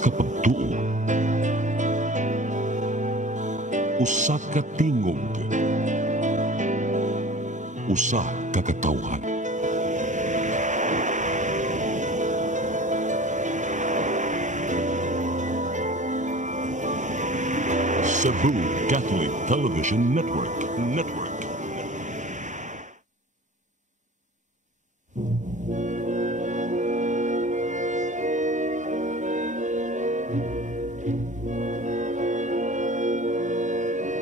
Kapagtuo, usa ka tingog, usa ka katawhan. Cebu Catholic Television Network.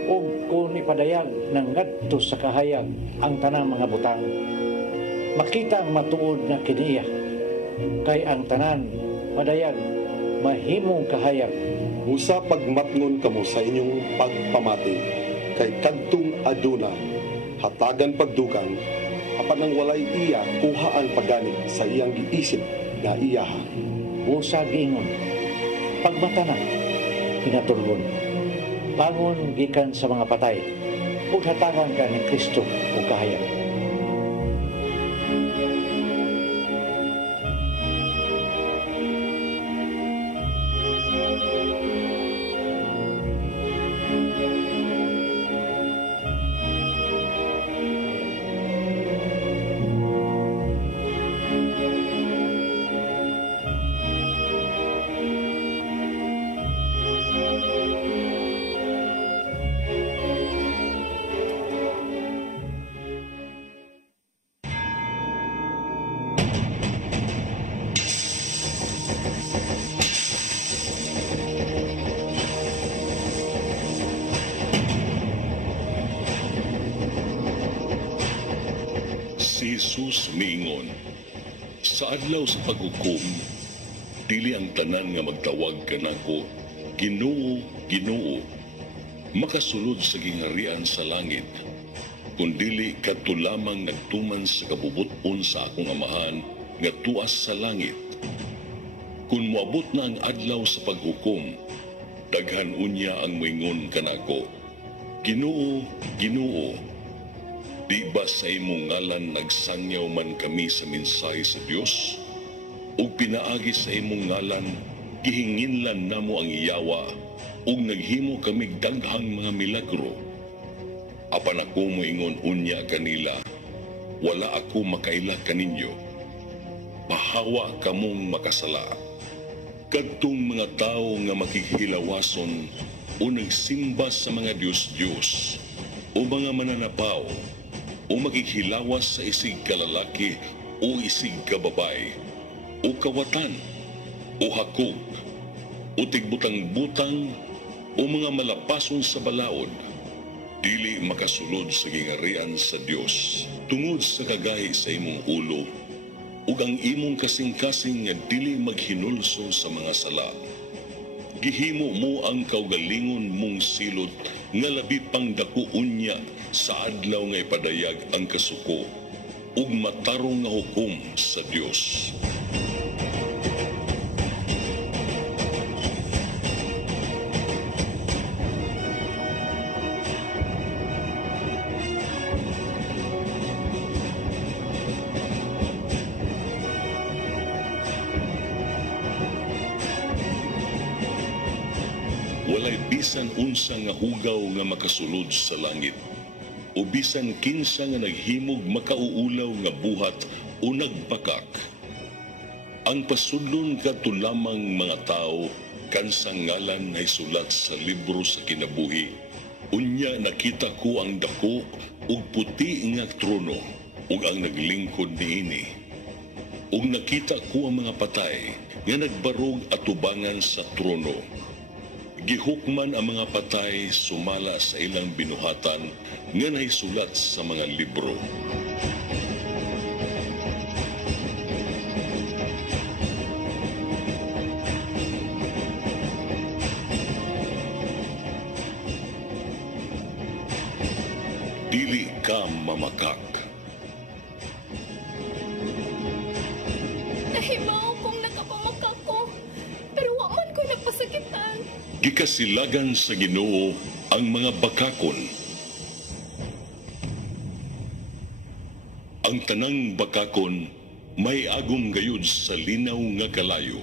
Ug kung ipadayag ng ngadto sa kahayag ang tanang mga butang, makita ang matuod na kiniya, kay ang tanan padayag mahimong kahayag. Usa pagmatngon kamo sa inyong pagpamati, kay kadtong aduna hatagan pagdugang, apan ang walay iya kuhaan pagani sa iyang giisip nga iyaha. Usa giingon, pagmatanan, pinaturgon, bangon gikan sa mga patay, ug hatagan ka ni Kristo o kahayag. Si Jesus miingon, sa adlaw sa paghukom, dili ang tanan nga magtawag kanako, Ginoo, Ginoo, makasulod sa gingharian sa langit, kundili kadto lamang nagtuman sa kabubut-on sa akong amahan nga tuas sa langit. Kung moabot na ang adlaw sa paghukom, daghan unya ang moingon kanako, Ginoo, Ginoo, di ba sa imong ngalan nagsangyaw man kami sa mensahe sa Dios? O pinaagi sa imong ngalan, gihinginlan namo ang iyawa, o naghimo kami daghang mga milagro. Apan ako moingon unya kanila, wala ako makaila kaninyo. Pahawa kamong makasala. Kadtong mga tao nga makikilawason o nagsimba sa mga Diyos-Diyos o mga mananapaw, o maghihilawas sa isig kalalaki o isig kababay, o kawatan, o hakog, o tigbutang-butang, o mga malapason sa balaod, dili makasulod sa gingarian sa Dios. Tungod sa kagahi sa imong ulo, ug ang imong kasing-kasing nga dili maghinulso sa mga sala. Gihimo mo ang kaugalingon mong silot nga labi pang dako unya sa adlaw nga ipadayag ang kasuko ug matarong nga hukom sa Dios. Walay bisan unsa nga hugaw nga makasulod sa langit, o bisan kinsa nga naghimog makauulaw nga buhat o nagpakak. Ang pasudlon kadto lamang mga tao kansa ngalan na isulat sa libro sa kinabuhi. Unya nakita ko ang dako ug puti nga trono ug ang naglingkod niini. Ug nakita ko ang mga patay nga nagbarog atubangan sa trono. Gihukman ang mga patay sumala sa ilang binuhatan nga naisulat sa mga libro. Dili ka mamakak. Nahibaw kong nakapamakak ko, pero wa man ko napasakitan. Gikasilagan sa Ginoo ang mga bakakon. Ang tanang bakakon may agom gayud sa linaw nga kalayo.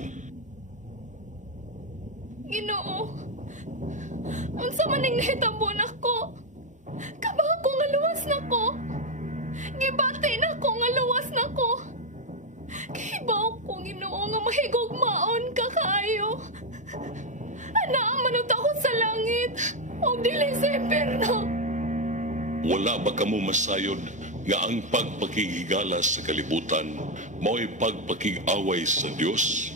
Ginoo, unsa man ning nahitabo nako? Kabaw ko nga luwas nako. Gibati nako nga luwas nako. Kahibaw ko Ginoo nga mahigugmaon ka kaayo. Anaa manut ako sa langit o dili sa impierno. Wala ba kamo masayod nga ang pagpakigigala sa kalibutan mao'y pagpakig-away sa Dios?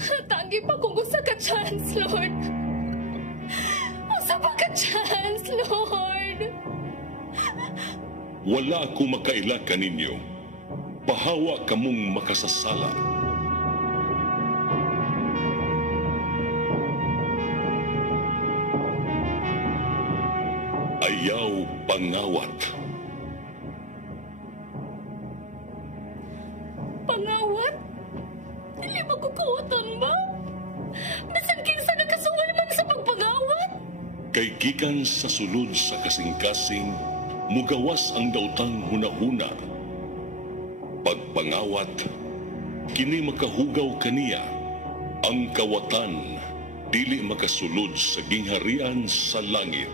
Tagi pa kung gusto ka chance, Lord. Usa pa ka chance, Lord. Wala ako makaila kaninyo. Pahawa kamong makasasala. Ayaw pangawat. Pangawat? Dili ba kukuwatan ba? Bisan kinsa nakasungal man sa pagpangawat? Kay gikan sa sulod sa kasing-kasing, mugawas ang dautang hunahuna. Pagpangawat, kini makahugaw kaniya. Ang kawatan, dili makasulod sa gingharian sa langit.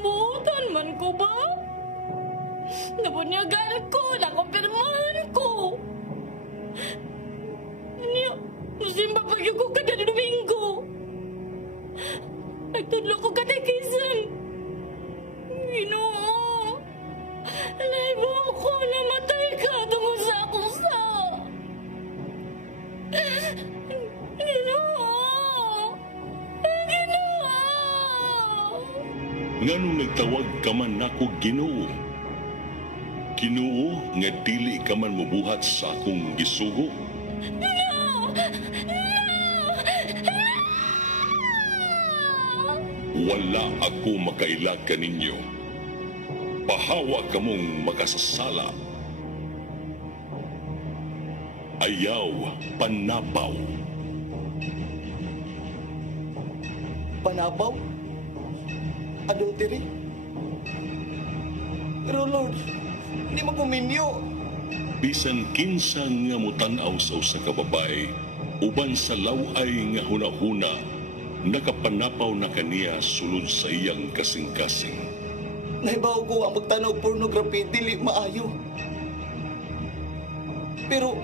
Buutan man ko ba? Nabunyagan ko, nakumpirmahan ko. Niyo, musimba pagyo ko kada Domingo. Nagtudlo ko katekisan. Ginoo, laibo ko namatay ka tungkol sa akong sa. Ginoo! Ginoo! Nganong nagtawag ka man nako Ginoo? Ginoo nga dili ka man mubuhat sa akong gisugo? Wala ako makaila kaninyo. Pahawa kamong makasasala. Ayaw panapaw. Panapaw? Adultery? Pero Lord, hindi mo kuminyo. Bisan kinsa nga mutanaw sa usa ka babae, uban sa laway nga hunahuna, nakapanapaw na kaniya sulod sa iyang kasing-kasing. Nahibaw ko ang pagtanaw pornography, dili maayo. Pero,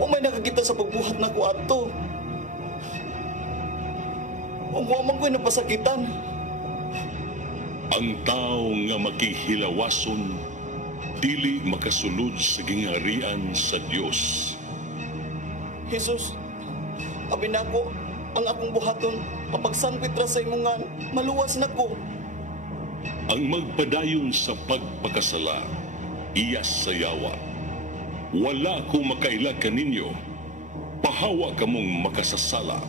may nakakita sa pagbuhat na ko ato. Ang man ko'y napasakitan. Ang tao nga makihilawason, dili makasulod sa gingharian sa Dios. Jesus, abi na ko, ang akong buhaton, mapagsangkit ra sa imungan, maluwas na ko. Ang magpadayon sa pagpakasala, iya sayawa. Wala ko makaila kaninyo, pahawa kamong makasasala.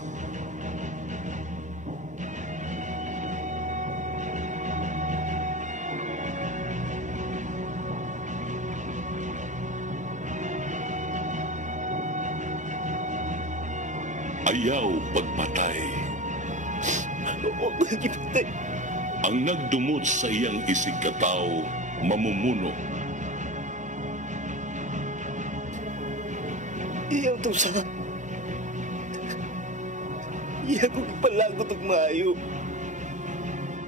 Ayaw pagpatay. Huwag mo gipatay. Ang nagdumot sa iyang isig katao, mamumuno. Iyaw to sa... Iya ko ipalagot og maayo.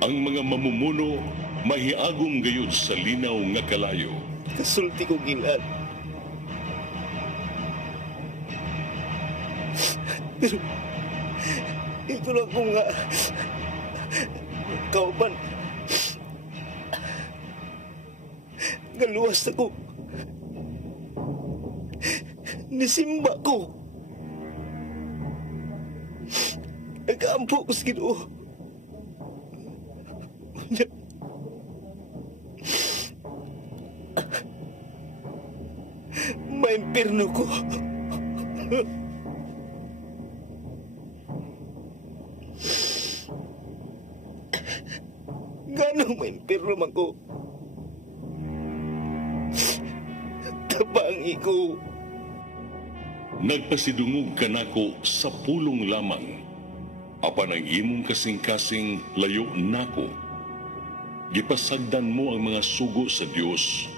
Ang mga mamumuno, mahiagom gayud sa linaw nga kalayo. Kasulti ko ginat. Pero, ito lang ko nga, kauban, galuwas ako. Nisimba ko. Nag-aampo ko sa Ginoo. Maimpirno ko. Ganong maimpirno man ko. Tabangi ko. Nagpasidungog ka nako sa pulong lamang. Apan ang imong kasing-kasing layo nako. Gipasagdan mo ang mga sugo sa Dios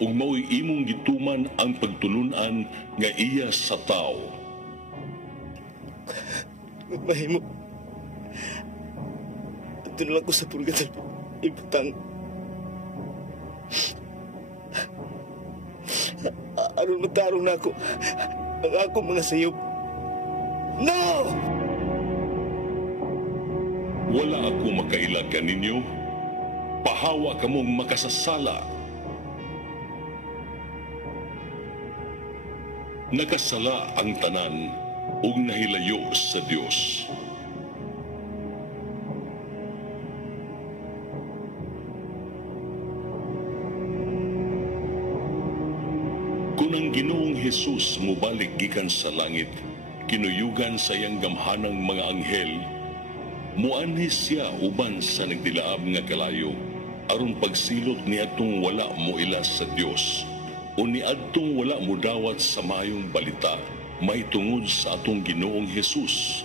ug mao'y imong gituman ang pagtulunan nga iya sa tao. Mahimo. Dito na lang ko sa purgatory. Ibutang. Aron matarong na ako ang akong mga sayop. No! Wala ako makailag kaninyo. Pahawa kamong makasasala. Nakasala ang tanan ug nahilayo sa Dios. Kung ang Ginoong Hesus mubalik gikan sa langit, kinuyugan sa iyang gamhanang mga anghel, muanhi siya uban sa nagdilaab nga kalayo, aron pagsilot niadtong wala mo ilas sa Dios, o niadtong wala mo dawat sa mayong balita, may tungod sa atong Ginoong Hesus.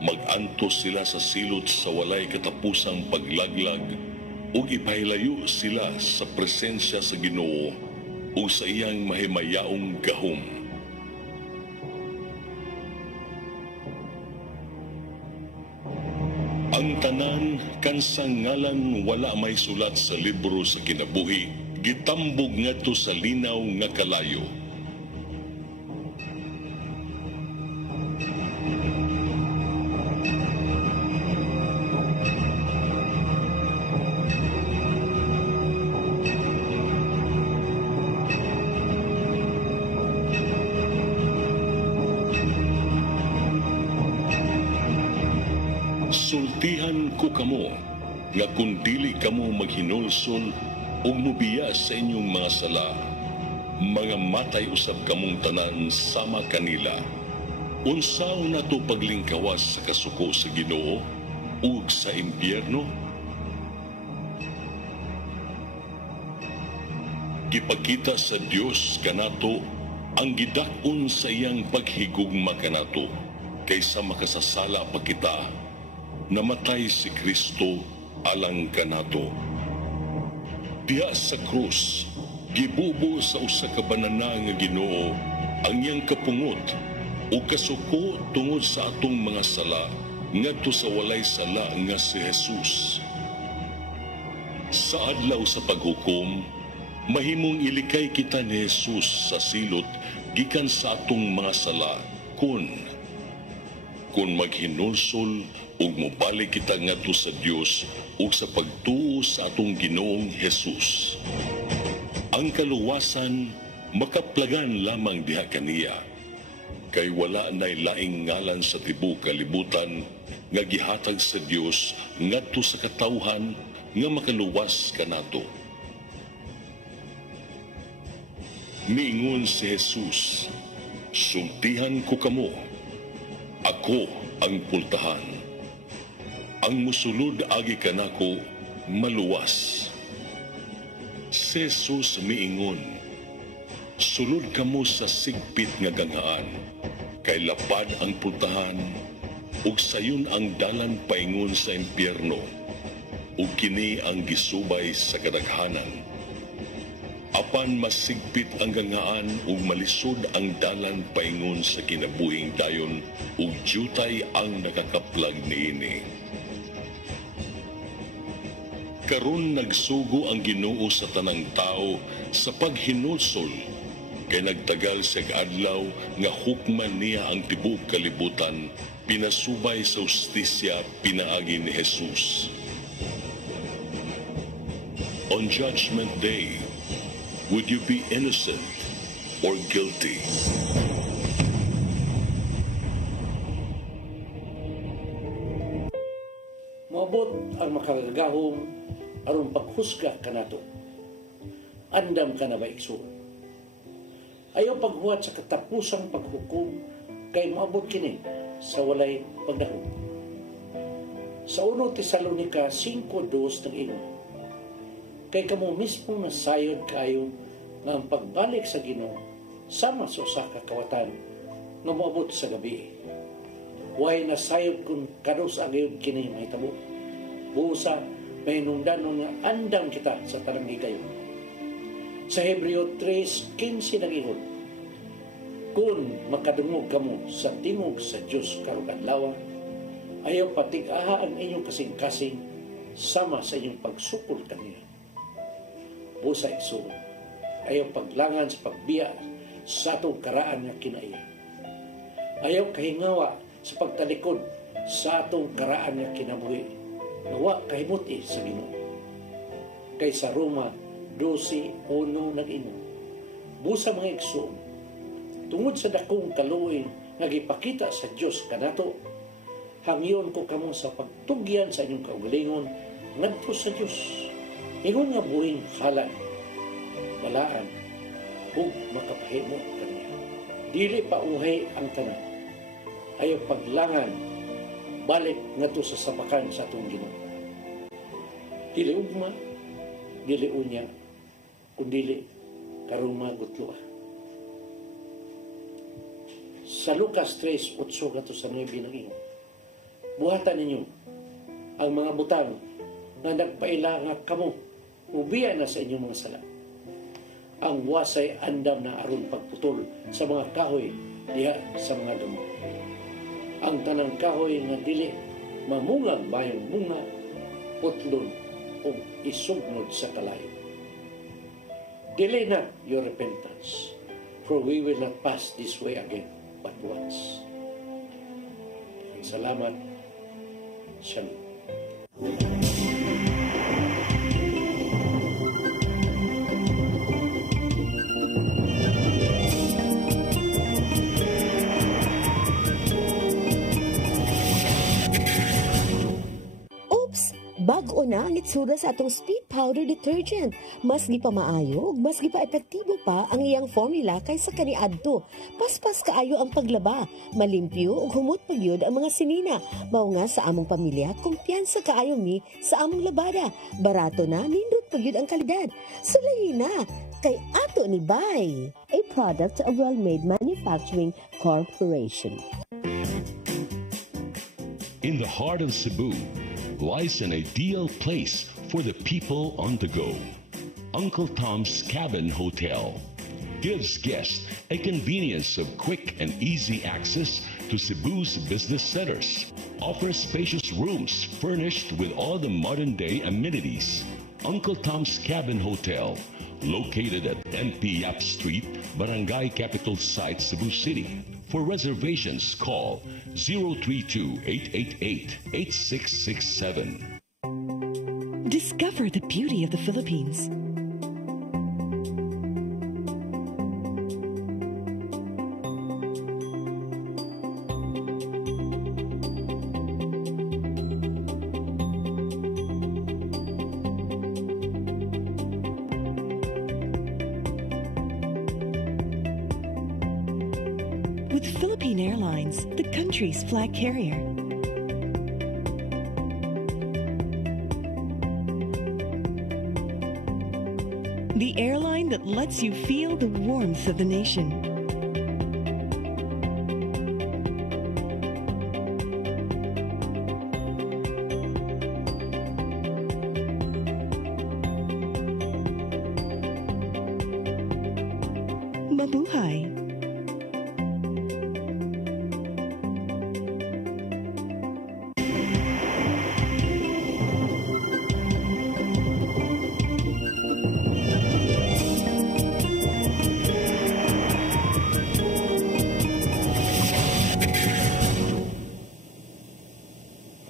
Mag-antos sila sa silot sa walay katapusang paglaglag, ug ipahilayo sila sa presensya sa Ginoo o sa iyang mahimayaong gahom. Ang tanan kansang ngalan wala may sulat sa libro sa kinabuhi, gitambog ngadto sa linaw nga kalayo. Sultihan ko kamo, nga kung dili kamo maghinulsol o mubiya sa inyong mga sala, mga matay usab kamong tanan sama kanila. Unsaon nato paglingkawas sa kasuko sa Ginoo ug sa impyerno? Gipakita sa Dios kanato ang gidak-on sa iyang paghigugma kanato, kaysa makasasala pa kita. Namatay si Kristo alang kanato. Diha sa krus, gibubo sa usa ka banana nga Ginoo ang iyang kapungot o kasuko tungod sa atong mga sala ngadto sa walay sala nga si Jesus. Sa adlaw sa paghukom, mahimong ilikay kita ni Jesus sa silot gikan sa atong mga sala kung maghinulsol ug mobalik kita ngadto sa Dios ug sa pagtuo sa atong Ginoong Hesus. Ang kaluwasan makaplagan lamang diha kaniya, kay wala nay laing ngalan sa tibuok kalibutan nga gihatag sa Dios ngadto sa katawhan nga makaluwas kanato. Miingon si Jesus, sultihan ko kamo, ako ang pultahan. Ang musulod agi kanako maluwas. Si Jesus miingon, sulod kamo sa sigpit nga gangaan, kay lapad ang pultahan, ug sayon ang dalan paingon sa impyerno, ug kini ang gisubay sa kadaghanan. Apan masigpit ang gangaan ug malisod ang dalan paingon sa kinabuhing dayon, ug jutay ang nakakaplag niini. Karon nagsugo ang Ginoo sa tanang tao sa paghinulsol, kay nagtagal sa adlaw nga hukman niya ang tibuok kalibutan, pinasubay sa ustisya pinaagi ni Jesus. On Judgment Day, would you be innocent or guilty? Moabot ang makagagahom aron paghusga kanato. Andam ka na ba igsoon? Ayaw paghuwat sa katapusang paghukom, kay moabot kini sa walay pagdahom. Sa 1 Tesalonica 5:2 ng ingon, kay kamo mismong nasayod kayo nga ang pagbalik sa Ginoo sama sa usa ka kawatan nga moabot sa gabi. Way nasayod kung kados agayod kini mahitabo. Busa may nungdanon nga andam kita sa tanang higayon. Sa Hebreo 3:15 nagingon, kung makadungog kamo sa tingog sa Dios karong adlaw, Ayaw patigaha ang inyong kasing-kasing sama sa inyong pagsupol kanila. Busa igsoon, ayaw paglangan sa pagbiya sa atong karaan nga kinaiya. Ayaw kahingawa sa pagtalikod sa atong karaan nga kinabuhi. Nawa kahimuti sa Ginoo. Kay sa Roma 12:1 nag-ingon, busa mga igsoon, tungod sa dakong kaluoy nga gipakita sa Dios kanato, hangyon ko kamo sa pagtugyan sa inyong kaugalingon ngadto sa Dios. Ingon nga buhing halad, balaan, ug makapahimo kaniya. Dili pa uhay ang tanan. Ayaw paglangan, balik ngadto sa sabakan sa atong Ginoo. Dili ugma, dili unya, kundili karuma gutloa. Sa Lucas 3:8 ngadto sa 9 nag-ingon, buhatan ninyo ang mga butang na nagpaila nga kamo, ubiya na sa inyong mga sala. Ang wasay andam na aron pagputol sa mga kahoy diha sa mga damo. Ang tanang kahoy nga dili mamungag bayong munga, putlon o isugnod sa kalayo. Delay not your repentance, for we will not pass this way again but once. Salamat. Shalom. Bag-o na ang itsura sa atong speed powder detergent. Mas gi pa maayo ug mas gi pa epektibo pa ang iyang formula kaysa kaniadto. Paspas kaayo ang paglaba, malimpyo ug humot pagyud ang mga sinina. Mao nga sa among pamilya, kumpiyansa kaayo mi sa among labada. Barato na, nindot pagyud ang kalidad. Sulayin na kay ato ni Bay, a product of Well-Made Manufacturing Corporation. In the heart of Cebu lies an ideal place for the people on the go. Uncle Tom's Cabin Hotel gives guests a convenience of quick and easy access to Cebu's business centers, offers spacious rooms furnished with all the modern-day amenities. Uncle Tom's Cabin Hotel, located at MP Yap Street, Barangay Capital Site, Cebu City. For reservations, call 032-888-8667. Discover the beauty of the Philippines. With Philippine Airlines, the country's flag carrier. The airline that lets you feel the warmth of the nation. Mabuhay!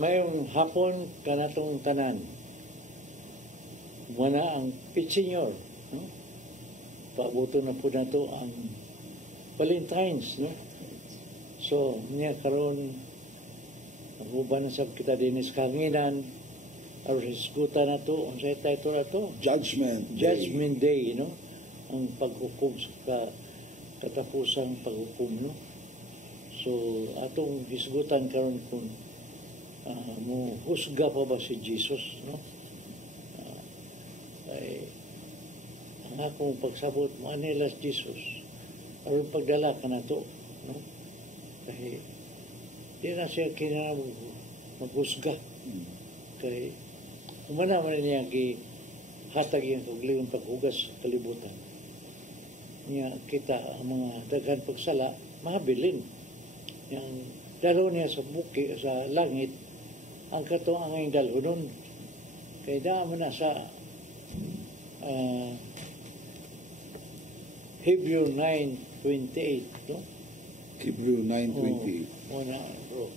Mayong hapon kanatong tanan. Muna ang Pitsenyor. No? Paabuto na po na to ang Valentine's. No? So, niya karon naguban na sa kita dinis kanginan aron hisgutan na to. Ang sa title na to? Judgment Day. No? Ang paghukom sa katapusang paghukom. No? So, atong hisgutan karon kung mo husga pa ba si Jesus, no? Ay ang akong pagsabot mo anilas Jesus aron pagdala ka na to, no? Kaya di na siya maghusga kay umana man niya hatag yung kagligong paghugas sa kalibutan niya kita ang mga daghan pagsala mahabilin yang dalaw niya sa buki sa langit ang katong ang dalhunon. Kaya dama na sa Hebrew 9:28, no? Hebrew 9:28. Muna, bro.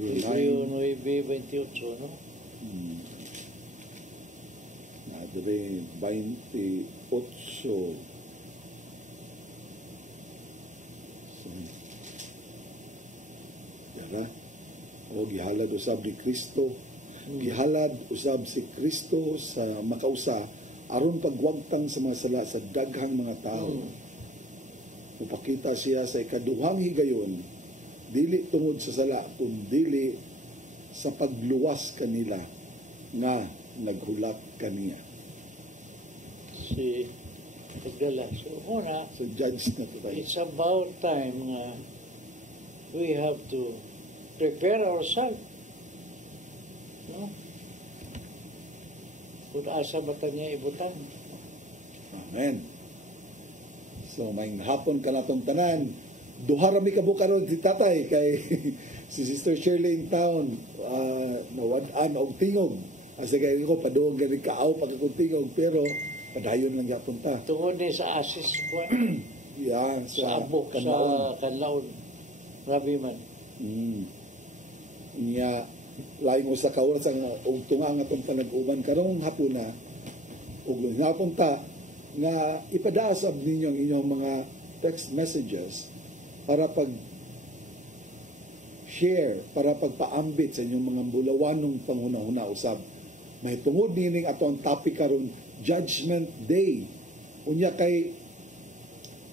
Hebrew 9:28, no? Madre 28. Yara, o gihalad usab ni Kristo. Gihalad usab si Kristo sa makausa aron pagwagtang sa mga sala sa daghang mga tao. Upakita siya sa ikaduhang higayon, dili tungod sa sala, kundi sa pagluwas kanila nga naghulat kaniya. Si Pagdala. So, una, So judge na to tayo. it's about time nga we have to prepare ourselves. No? Kung asa ba niya ibutang. Amen. So may hapon ka na tong tanan. Duha ra mi kabukaron si tatay kay si Sister Shirley in town nawad-an og tingog. Asa kay ko paduog gani kaaw pagkakuntingog pero padayon lang yapon ta. Tungod ni sa asis ko, Yeah, sa abok, Kanaon. sa kanlaon. Grabe man. Niya laing usa ka oras ang og tunga nga tong panag-uban karong hapon na ug hapon ta nga ipadaasab ninyo ang inyong mga text messages para pag share, para pagpaambit sa inyong mga bulawanong panghuna-huna usab. May tungod nining ato ang topic karon, Judgment Day. Unya kay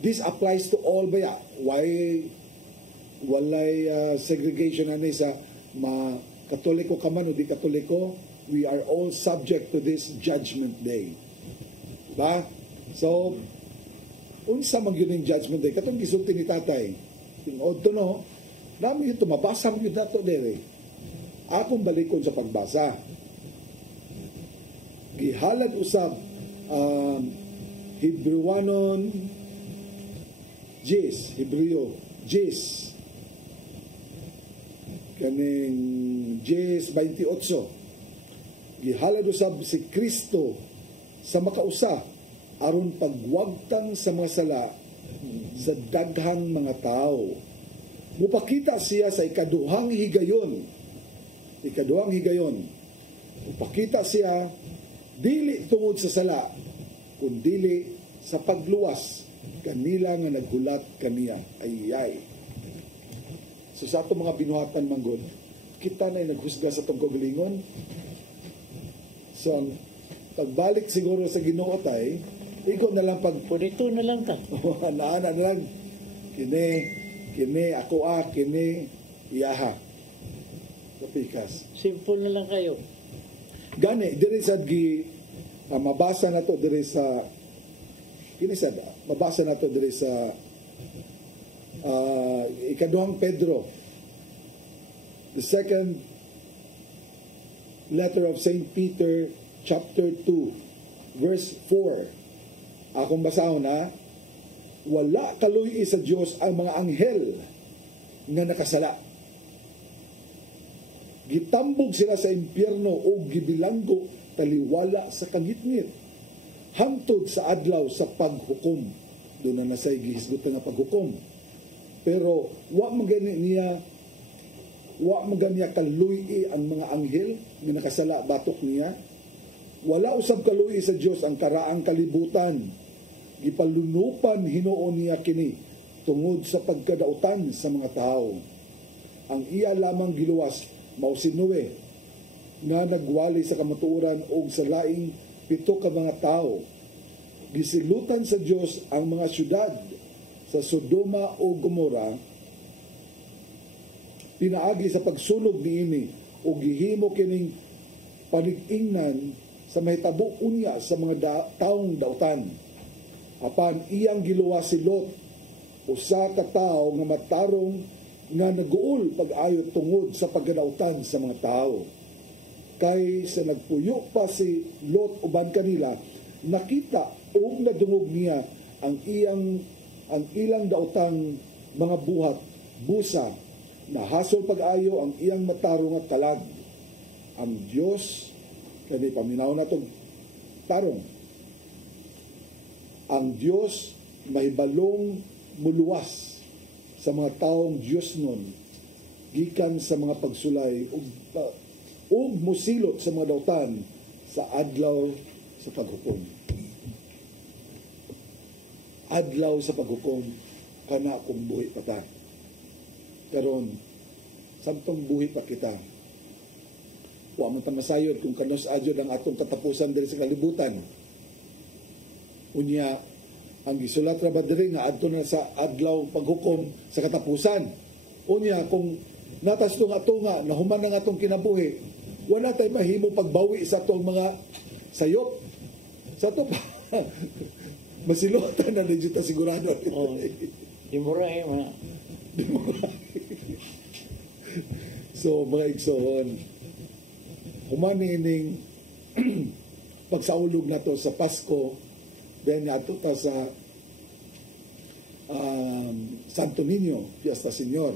this applies to all ba ya? Why walay segregation ani sa Katoliko ka man o di Katoliko? We are all subject to this Judgment Day. Ba? So, unsa man yun yung Judgment Day? Katong gisulti ni tatay. Tingod to no, namin ito, mabasa mo yun nato dere. Akong balikon sa pagbasa. Gihalad usab Hebrewanon Hebreo Jis kaning Jis 28 gihalad usab si Kristo sa makausa aron pagwagtang sa mga sala sa daghang mga tao. Mupakita siya sa ikaduhang higayon. Mupakita siya dili tungod sa sala, kundi sa pagluwas kanila nga naghulat kaniya. Ayay. So sa atong mga binuhatan manggod, kita na naghusga sa tong kagalingon. So pagbalik siguro sa Ginoo tay, ikaw na lang Punito na lang ta. naana na lang kini ako kini iyaha. Kapikas. Simple na lang kayo. Gani diri sad mabasa na to diri sa mabasa na to diri sa ikaduhang Pedro, the second letter of Saint Peter, chapter 2, verse 4. Akong basahon na, wala kaluy sa Dios ang mga anghel nga nakasala. Gitambog sila sa impyerno o gibilanggo taliwala sa kangitngit hangtod sa adlaw sa paghukom. Doon na nasay gihisgot nga paghukom. Pero wa magani niya kaluy ang mga anghel nga nakasala batok niya. Wala usab kaluy sa Dios ang karaang kalibutan. Gipalunupan hinuon niya kini tungod sa pagkadautan sa mga tao. Ang iya lamang giluwas mao si Noe nga nagwali sa kamatuoran o sa laing 7 ka mga tao. Gisilutan sa Dios ang mga syudad sa Sodoma o Gomora, pinaagi sa pagsunog niini o gihimo kining panig-ingnan sa mahitabo unya sa mga taong dautan. Apan iyang giluwas si Lot, usa ka tawo nga matarong nga naguol pag-ayo tungod sa paggadautan sa mga tao. Kay sa nagpuyo pa si Lot uban kanila, nakita o nadungog niya ang iyang ang ilang daotang mga buhat, busa, nahasol pag-ayo ang iyang matarong at kalag. Ang Dios kani paminaw na itong tarong. Ang Dios mahibalong muluwas sa mga taong Diyos nun, gikan sa mga pagsulay ug musilot sa mga dautan sa adlaw sa paghukom. Adlaw sa paghukom, kana kung buhi pa ta. Karon, samtong buhi pa kita, wa man ta masayod kung kanos adyo ang atong katapusan diri sa kalibutan. Unya, ang gisulat ra ba diri nga adto na sa adlaw paghukom sa katapusan. Unya, kung natas tunga nahuman na nga atong kinabuhi, wala tay mahimo pagbawi sa atong mga sayop. Sa to pa, masilutan na legit na sigurado. Di mo rin, mga. So, mga igsoon, humanining pagsaulog na to sa Pasko, then ato ta sa Santo Niño, Fiesta Señor.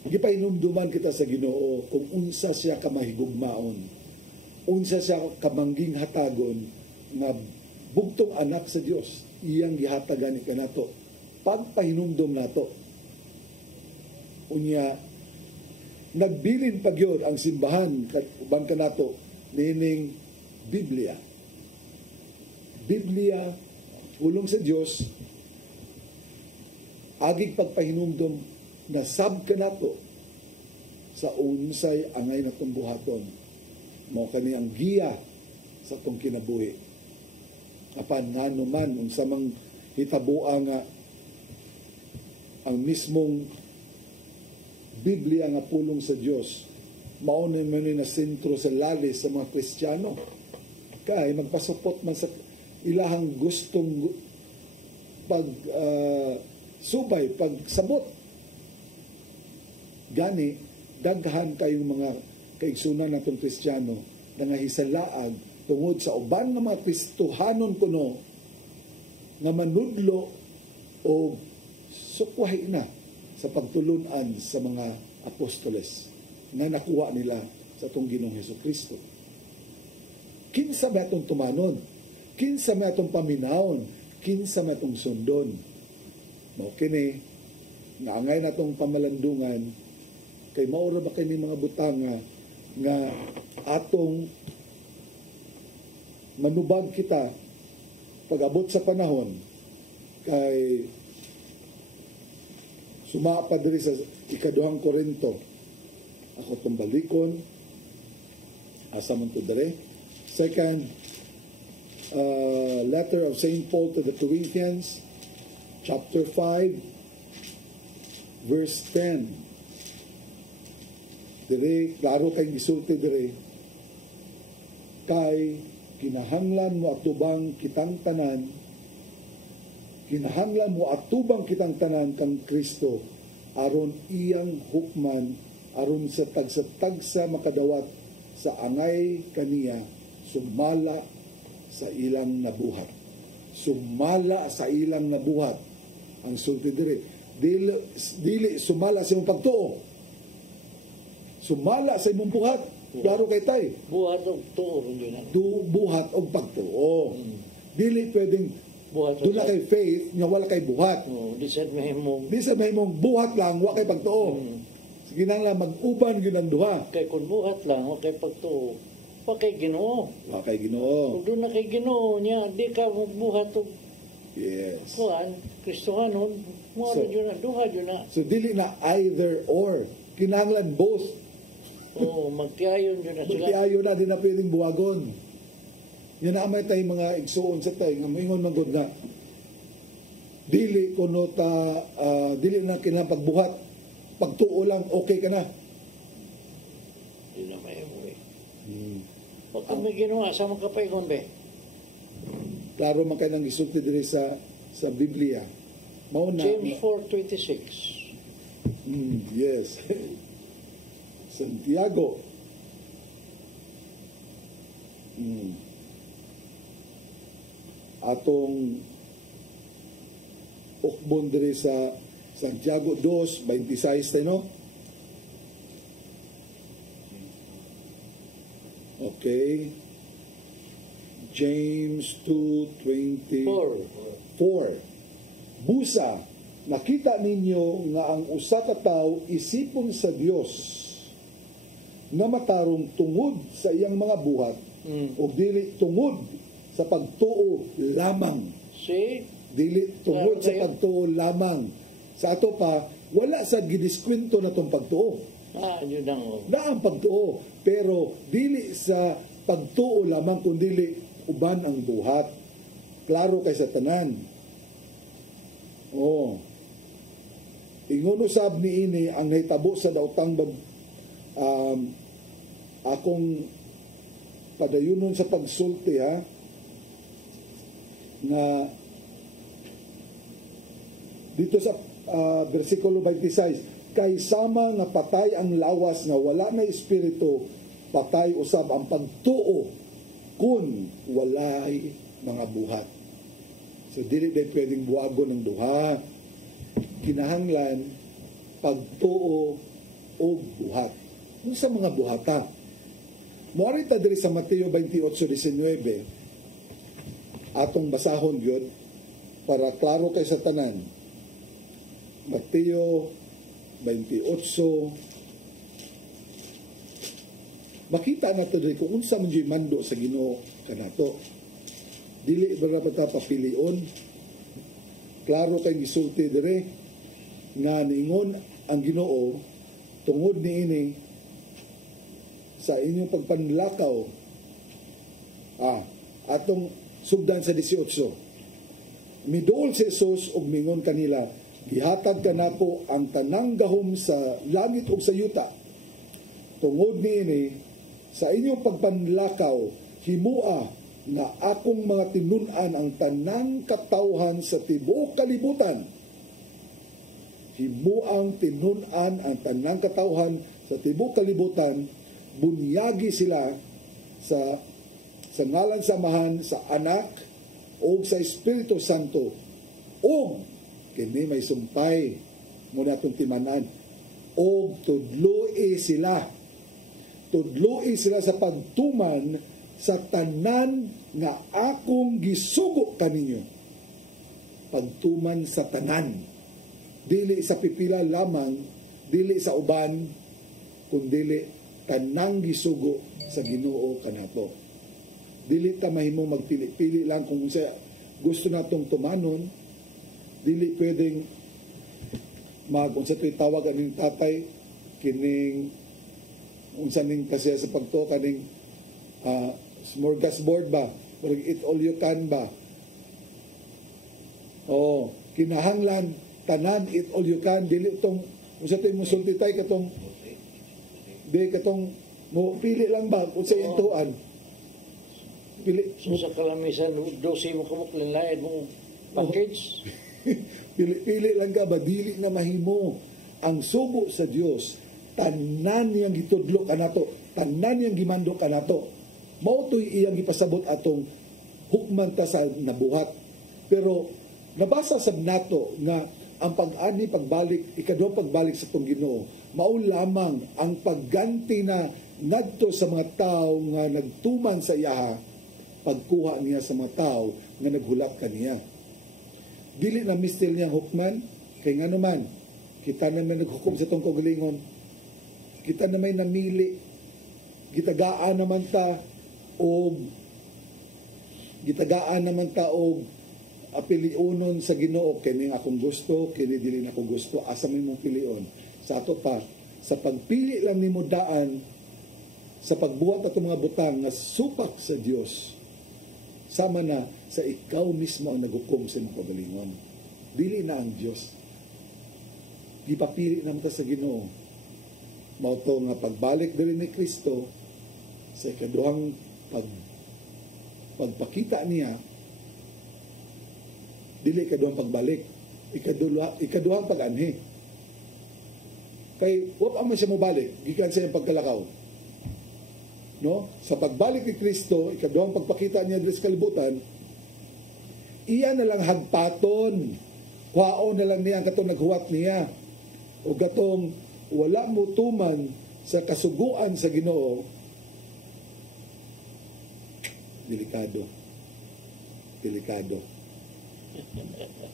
Gipainomduman kita sa Ginoo kung unsa siya kamahigugmaon, unsa siya kamangging hatagon nga bugtong anak sa Dios, iyang gihatagan ni kanato pagpahinumdum nato. Unya, nagbilin pagyod ang simbahan uban kanato nining Biblia. Biblia, ulong sa Dios, agig pagpahinumdum na sab kanato sa unsay angay natong buhaton. Mao kani ang giya sa atong kinabuhi. Apan ngano man unsa mang hitabua nga ang mismong Biblia nga pulong sa Dios mao na sentro sa lalis sa mga Kristiyano. Kay magpasupot man sa ilahang gustong subay, pagsabot. Gani, daghan kayong mga kaigsunan natong Kristiyano na nga hisalaag tungod sa uban nga mga Kristohanon kuno nga manudlo o sukwahi na sa pagtulunan sa mga apostoles na nakuha nila sa atong Ginoong Hesukristo. Kinsa may atong tumanon, kinsa may atong paminawon, kinsa may atong sundon. Mao kini nga angay natong pamalandungan kay maura ba kini mga butang nga atong manubag kita pag-abot sa panahon kay suma pa diri sa ikaduhang Korinto. Ako itong balikon. Asa man to diri. Second letter of St. Paul to the Corinthians, chapter 5, verse 10. Diri, klaro kay gisulti diri. Kay kinahanglan mo atubang kitang tanan, kinahanglan mo atubang kitang tanan kang Kristo aron iyang hukman aron sa tagsa makadawat sa angay kaniya sumala sa ilang nabuhat. Sumala sa ilang nabuhat. Ang sulti diri, dili sumala sa imong pagtuo. Sumala sa imong buhat. Klaro kay tay. Buhat o tuo. Buhat o pagtuo. Dili pwedeng doon na kay faith, nga wala kay buhat. Di sa mahimong buhat lang, wala kay pagtuo. Sige na lang, mag-uban yun ang duha. Kay kung buhat lang, wala kay pagtuo. Wala kay Ginoo. Wala kay Ginoo. Kung doon na kay Ginoo niya, di ka buhat o yes. kuhan, Kristohanon, mo so, yun na, duha yun na. So, dili na either or. Kinahanglan both. Oo, magtiayon yun na sila. Magtiayon na, di na pwedeng buwagon. Yan na amay tayo mga igsuon sa tayo, nga moingon man gud nga dili kuno ta dili na kinapagbuhat, pagtuo lang okay ka na. Di na may umuwi. Pag may ginawa, sa mga kapaygon be? Klaro man kayo nang gisulti diri sa Biblia. Mauna, James 4:26. Yes. Santiago. Atong ukbon diri sa Santiago 2:26 tayo, no? Okay. James 2:24. Busa, nakita ninyo nga ang usa ka tawo isipon sa Dios na matarong tungod sa iyang mga buhat o dili tungod sa pagtuo lamang. See? Dili tungod sa Claro, pagtuo lamang. Sa ato pa, wala sa gidiskwento na tong pagtuo. Yun ang... Na ang pagtuo, pero dili sa pagtuo lamang kundi uban ang buhat. Klaro kay sa tanan. Ingon usab niini ang nahitabo sa daotang akong padayunon sa pagsulti, ha, nga dito sa versikulo 26, kay sama nga patay ang lawas nga wala na espiritu, patay usab ang pagtuo kun walay mga buhat. So dili day pwedeng buhagon ng duha. Kinahanglan pagtuo o buhat. Kung sa mga buhata, moari ta diri sa Mateo 28:19 atong basahon gyud para klaro kay sa tanan. Mateo 28, makita na to diri kung unsa man gyud mando sa Ginoo kanato. Dili ba ta papilion? Klaro kay gisulti dire nga ningon ang Ginoo tungod niini sa inyong pagpanlakaw. Atong sugdan sa 18. Miduol si Jesus og mingon kanila, gihatag kanako ang tanang gahom sa langit ug sa yuta. Tungod niini sa inyong pagpanlakaw himua nga akong mga tinun-an ang tanang katawhan sa tibuok kalibutan. Himuang tinun-an ang tanang katawhan sa tibuok kalibutan, bunyagi sila sa ngalan sa Amahan, sa Anak o sa Espiritu Santo, o kini may sumpay muna itong timanan, o tudloi sila sa pagtuman sa tanan nga akong gisugo kaninyo. Pagtuman sa tanan, dili sa pipila lamang, dili sa uban, kundi tanang gisugo sa Ginoo kanato. Dili ta mahimong magpili-pili lang kung sa gusto natong tumanon. Dili pwedeng unsa to'y tawag aning tatay kining unsa ning kasi sa pagto kaning smorgasbord ba, or eat all you can ba. Kinahanglan tanan eat all you can, dili itong unsa to'y musulti tay katong mo pili lang ba unsa yung tuan. Pili So sa kalamisan, dosi mo kumuk lanlayan mong package. Pili lang ka ba, dili na mahimo ang sugo sa Dios. Tanan niyang gitudlo kanato, tanan niyang gimando kanato. Mao to'y iyang gipasabot atong hukman ta sa nabuhat. Pero nabasa sab nato nga ang pag-ani pagbalik, ikaduhang pagbalik sa tong Ginoo, mao lamang ang pagganti na ngadto sa mga tao nga nagtuman sa iya, pagkuha niya sa mga tao nga naghulat kaniya. Dili na mistil niya hukman, kay nga naman, kita naman naghukom sa itong kagalingon, kita naman namili, gitagaan naman ta og apiliunon sa Ginoo, kini akong gusto, kini dili na akong gusto, asa mo mong pilion. Sa ato pa, sa pagpili lang nimo daan, sa pagbuhat atong mga butang nga supak sa Dios, sama na sa ikaw mismo ang naghukom sa mga kagalingon. Dili na ang Dios. Gipapili naman ta sa Ginoo. Mao to nga pagbalik diri ni Kristo sa ikaduhang pagpakita niya, dili ikaduhang pagbalik, ikaduhang pag-anhi. Kay wa man siya mobalik gikan sa iyang pagkalakaw. No? Sa pagbalik ni Kristo, ikaduhang pagpakita niya sa kalibutan, iya na lang hagpaton Kuhaon na lang niya katong naghuwat niya. O gatong wala mo tuman sa kasuguan sa Ginoo, delikado.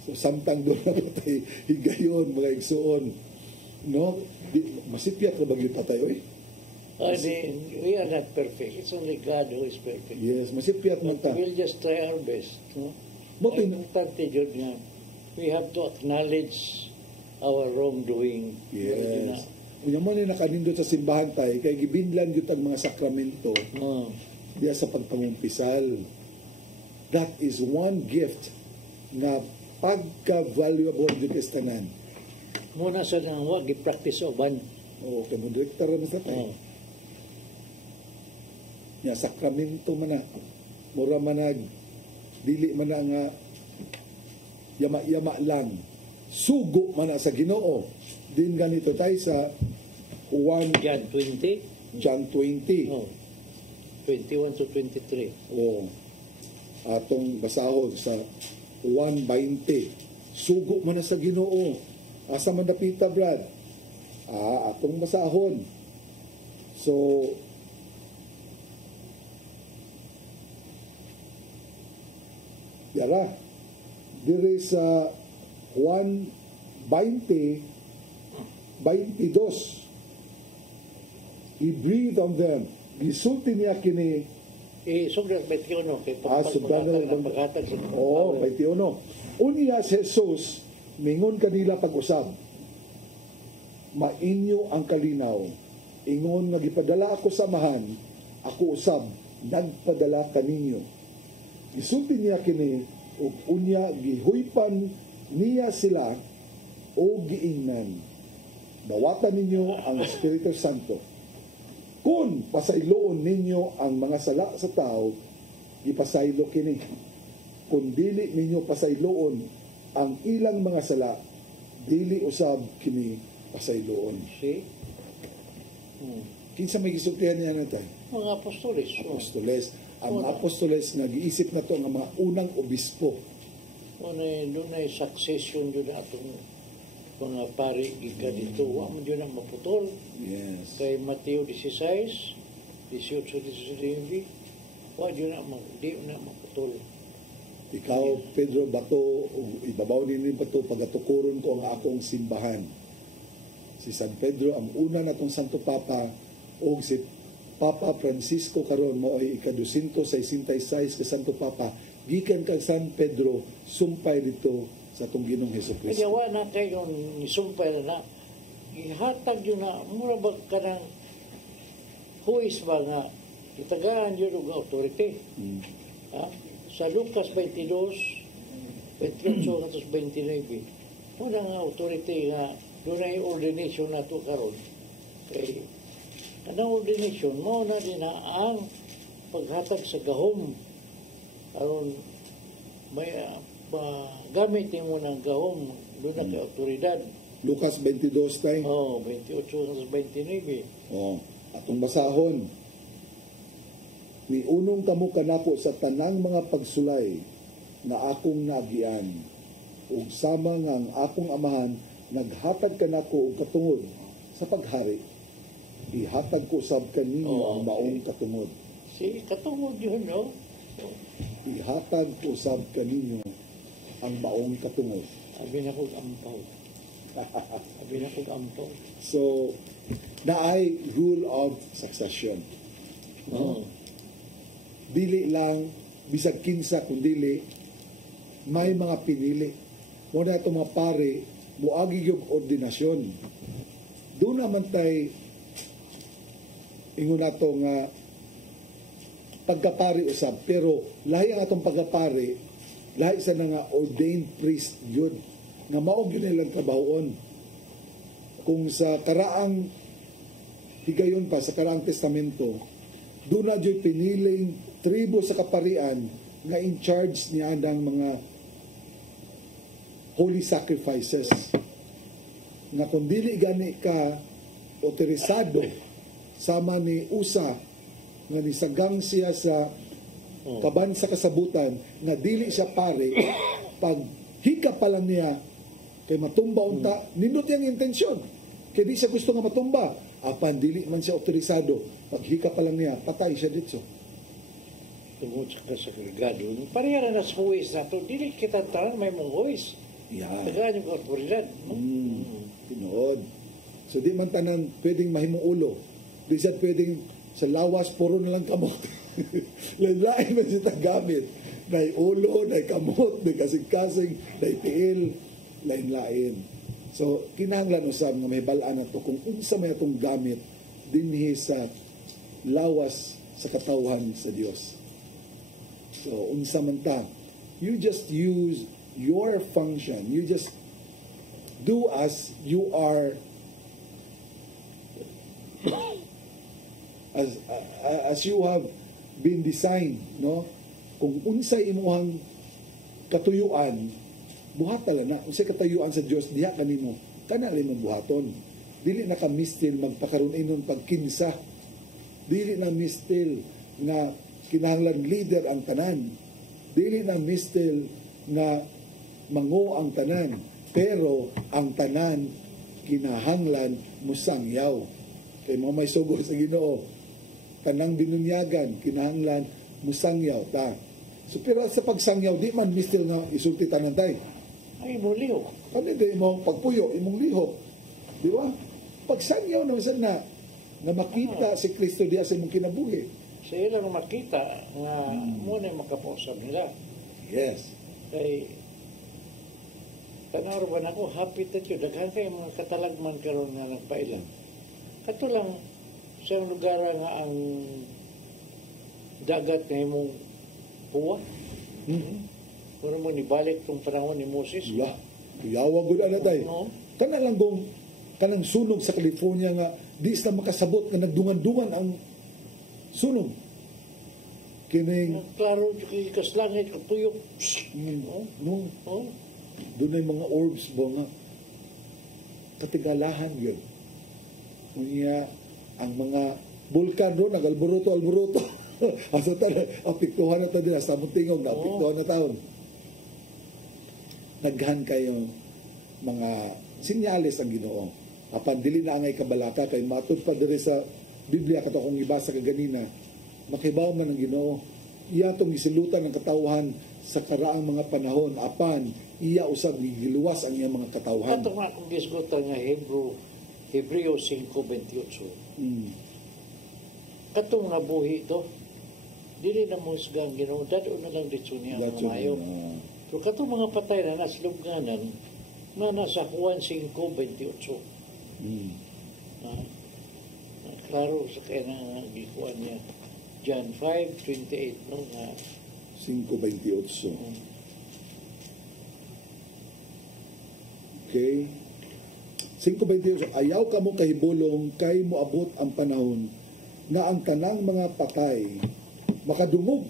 So samtang doon na patay higayon mga igsuon, no? Masipyat na bagyo tatay oy. We are not perfect. It's only God who is perfect. Yes, masipyat man ta. We'll just try our best. No? Ang importante yun nga, we have to acknowledge our wrongdoing. Yes. Unya mo ni nakanindot sa simbahan tay kay gibinlan gyud ang mga sakramento. Diya sa pagpangumpisal. That is one gift na pagka-valuable gyud is tanan. Muna sa nang wag gi-practice oban. Oo, kay mo direktor mo sa tay. Nya sakramento man na. Mura man nag dili man na nga yama-yama lang. Sugo man na sa Ginoo. Din ganito tayo sa John 20. John 20. 21 to 23. Oh. Atong basahon sa 1:20. Sugo man na sa Ginoo. Asa man dapita, Brad? Atong basahon. So, yara, dire sa 1:20, 22, He breathed on them. Gisulti niya kini. Sobrang 21. Sobrang paghatag sa Oo, 21. Unya si Jesus, mingon kanila pag-usab. Mainyo ang kalinaw. Ingon nga gipadala ako samahan, ako usab, nagpadala kaninyo. Gisulti niya kini, ug unya gihuypan niya sila o giingnan. Dawatan ninyo ang Espiritu Santo. Kung pasayloon ninyo ang mga sala sa tao, ipasaylo kini. Kung dili ninyo pasayloon ang ilang mga sala, dili usab kini pasayloon. See? Kinsa may gisultihan niya na tayo? Mga apostoles. Apostoles. Ang apostoles nga giisip na to nga mga unang obispo. Doon ay succession yun na itong mga pari ika dito. Wa man yun ang maputol. Yes. Kay Mateo 16, 18, wa yun di na maputol. Ikaw, Pedro, bato, ibabaw din bato, pagatukuron ko ang akong simbahan. Si San Pedro, ang una na itong Santo Papa, o si Papa Francisco karon mo ay ika-266 ka Santo Papa, gikan kang San Pedro, sumpay dito sa itong Ginong Jesucristo. Kaya wa na kayo nisumpay na ihatag yun na, mura ba ka ng huwis ba nga, itagaan yun ng authority. Sa Lucas 22, 28 at 29, muna nga authority nga, doon ay ordination na ito karon. Kaya, kanang ordination, mo na din na ang paghatag sa gahom. Karon, may gamitin mo ng gahom, doon na kay autoridad. Lucas 22 tayo. 28 at 29. Atong basahon. Ni unong kamo kanako sa tanang mga pagsulay na akong nagian. Ug sama nga ang akong amahan naghatag kanako og katungod sa paghari. Ihatag ko sab kaninyo ang maong katungod. Si katungod yun, no? Ihatag ko sab kaninyo ang maong katungod. Abi na kong ampaw. Abi na kong ampaw. So, naay rule of succession. Dili lang bisag kinsa kun dili may mga pinili. Mo na itong mga pare muagi yung ordinasyon. Doon naman tay ingon nato nga pagkapari usab, pero lahi ang atong pagkapari, lahi sa nga ordained priest yun nga maog yun nilang trabahoon. Kung sa karaang higayon pa, sa karaang testamento, doon na dyo'y piniling tribo sa kaparian nga in charge niya ng mga holy sacrifices. Nga kung dili gani ka otorisado sama ni Usa nga nisagang siya sa kaban sa kasabutan nga dili siya pare, pag hika pa lang niya Kay matumba unta, nindot yung intensyon. Kay di siya gusto nga matumba. Apan, dili man siya otorisado. Paghika pa lang niya, patay siya dito. Tungod sa kasagregado. Parehara na sa huwis na ito, dili kita tanan may mong huwis. Yan. Tagaan yung autoridad. Tinood. So di man tanan pwedeng mahimong ulo. Di siya pwedeng sa lawas, puro na lang kamot. Lain man siya gamit. Nay ulo, nay kamot, nay kasing-kasing, nay tiil, lain-lain. So, kinahanglan usab nga may balaan na to kung unsa may atong gamit dinhi sa lawas sa katawhan sa Dios. So, unsa man ta, you just use your function. You just do as you are as you have been designed, no? Kung unsay imuhang katuyuan, buhat tala na. Unsay katuyuan sa Dios diha kanimo, kana limong buhaton. Dili na ka mistil magpakaron inon pagkinsa. Dili na mistil nga kinahanglan leader ang tanan. Dili na mistil nga mango ang tanan. Pero ang tanan kinahanglan musangyaw. Kay mo may sugo sa Ginoo. Tanang binunyagan kinahanglan musangyaw ta. So, pero sa pagsangyaw, di man mistil na isulti tanan tay. Ay, imong lihok. Kani di mo pagpuyo, imong lihok. Di ba? Pagsangyaw naman sa na makita si Kristo diya sa imong kinabuhi. Sa ilang makita nga muna makapausap nila. Yes. Kay panahon ba na ako, hapit na yun. Daghan kayo mga katalagman karon na nagpailan. Kato lang sa lugar nga ang dagat na imong puwa. Kung mo nibalik tong panahon ni Moses. Yeah. Yawa gud ana tay. Oo. Kana lang gong kanang sunog sa California nga di sa makasabot nga nagdungan-dungan ang sunog. Kining Klaro, kas langit, katuyok. no. Oh. Doon ay mga orbs ba nga katigalahan yun. Unya ang mga bulkan doon nag-alburuto. Asa ta apiktuhan na ta din sa muntingog na apiktuhan na taon. Naghan kayo mga sinyales ang Ginoo. Apan dili na angay kabalaka kay matud pa diri sa Biblia kato kong ibasa kaganina. Makibaw man ang Ginoo. Iya tong gisilutan ng katawhan sa karaang mga panahon. Apan iya usab giluwas ang iyang mga katawhan. Kato nga akong gisgutan nga Hebreo 5:28. Katong nabuhi to, dili na mo isgang Ginoo, dado na lang dito niya ang mayo. So katong mga patay na nasa lubnganan, na nasa Juan 5:28. Klaro sa kaya na gikuan niya. John 5:28, no? 5:28. Okay. 5:28. Ayaw ka mo kahibulong kay moabot ang panahon na ang tanang mga patay makadungog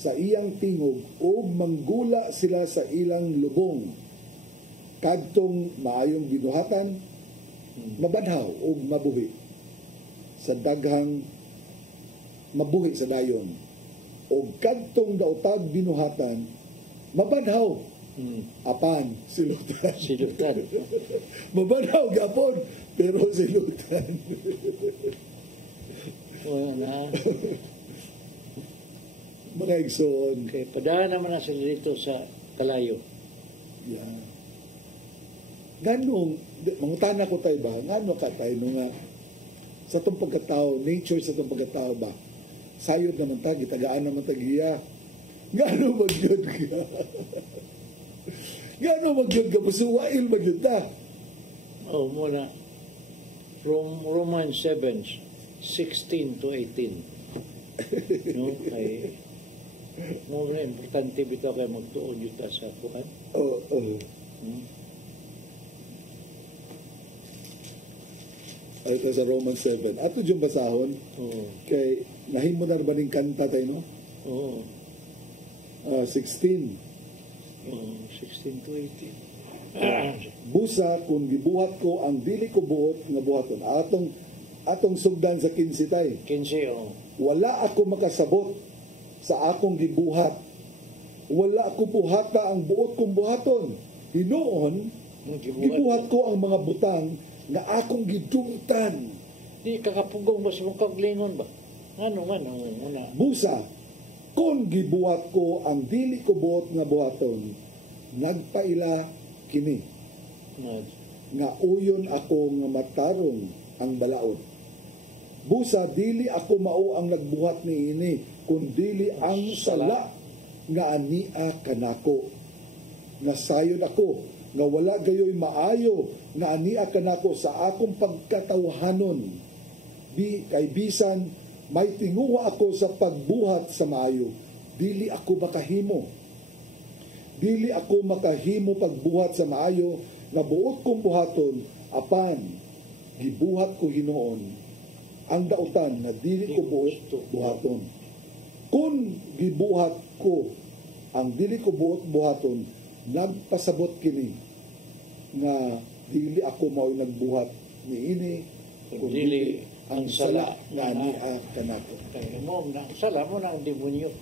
sa iyang tingog o manggula sila sa ilang lubong kadtong maayong binuhatan mabadhaw o mabuhi sa daghang mabuhi sa dayon o kadtong daotag binuhatan mabadhaw apan silutan mabadhaw gapon pero silutan. Na. Mga igsoon. Okay, padaan naman na sila dito sa Kalayo. Yeah. Ganong, mangutana ko tayo ba, ngano ka tayo nga sa itong pagkatao, nature sa itong pagkatao ba, sayod naman ta, gitagaan naman ta giya. Ngano magyod ka? Ngano magyod ka? Masuwail magyod ta? Oh, muna. From Romans 7:16 to 18. No? Ay, mo na importante bitaw kay magtuon yuta sa kuan. Oo. Ay ito sa Romans 7. Ato yung basahon. Kay nahimo na ba ning kanta tayo, no? Oo. 16. 16 to 18. Busa kung gibuhat ko ang dili ko buot nga buhaton. Atong sugdan sa 15 tay. 15, oh. Wala ako makasabot sa akong gibuhat. Wala ako buhata ang buot kong buhaton. Hinoon, Gibuhat ko ang mga butang nga akong gidungtan. Di kakapugong ba si mong kaglingon ba? Ano man ang una? Busa, kung gibuhat ko ang dili ko buot nga buhaton, nagpaila kini. Nga uyon ako nga matarong ang balaod. Busa, dili ako mao ang nagbuhat ni ini, kundili ang sala nga ania kanako. Nasayod ako, nga wala gayoy maayo nga ania kanako sa akong pagkatawhanon. Kay bisan, may tinguha ako sa pagbuhat sa maayo. Dili ako makahimo. Dili ako makahimo pagbuhat sa maayo nga buot kong buhaton, apan gibuhat ko Hinoon ang dautan na dili ko buot buhaton. Kung gibuhat ko ang dili ko buot buhaton, nagpasabot kini nga dili ako mao nagbuhat niini kundi ang sala nga ania kanako. Kaya mo na sala mo ng demonyo.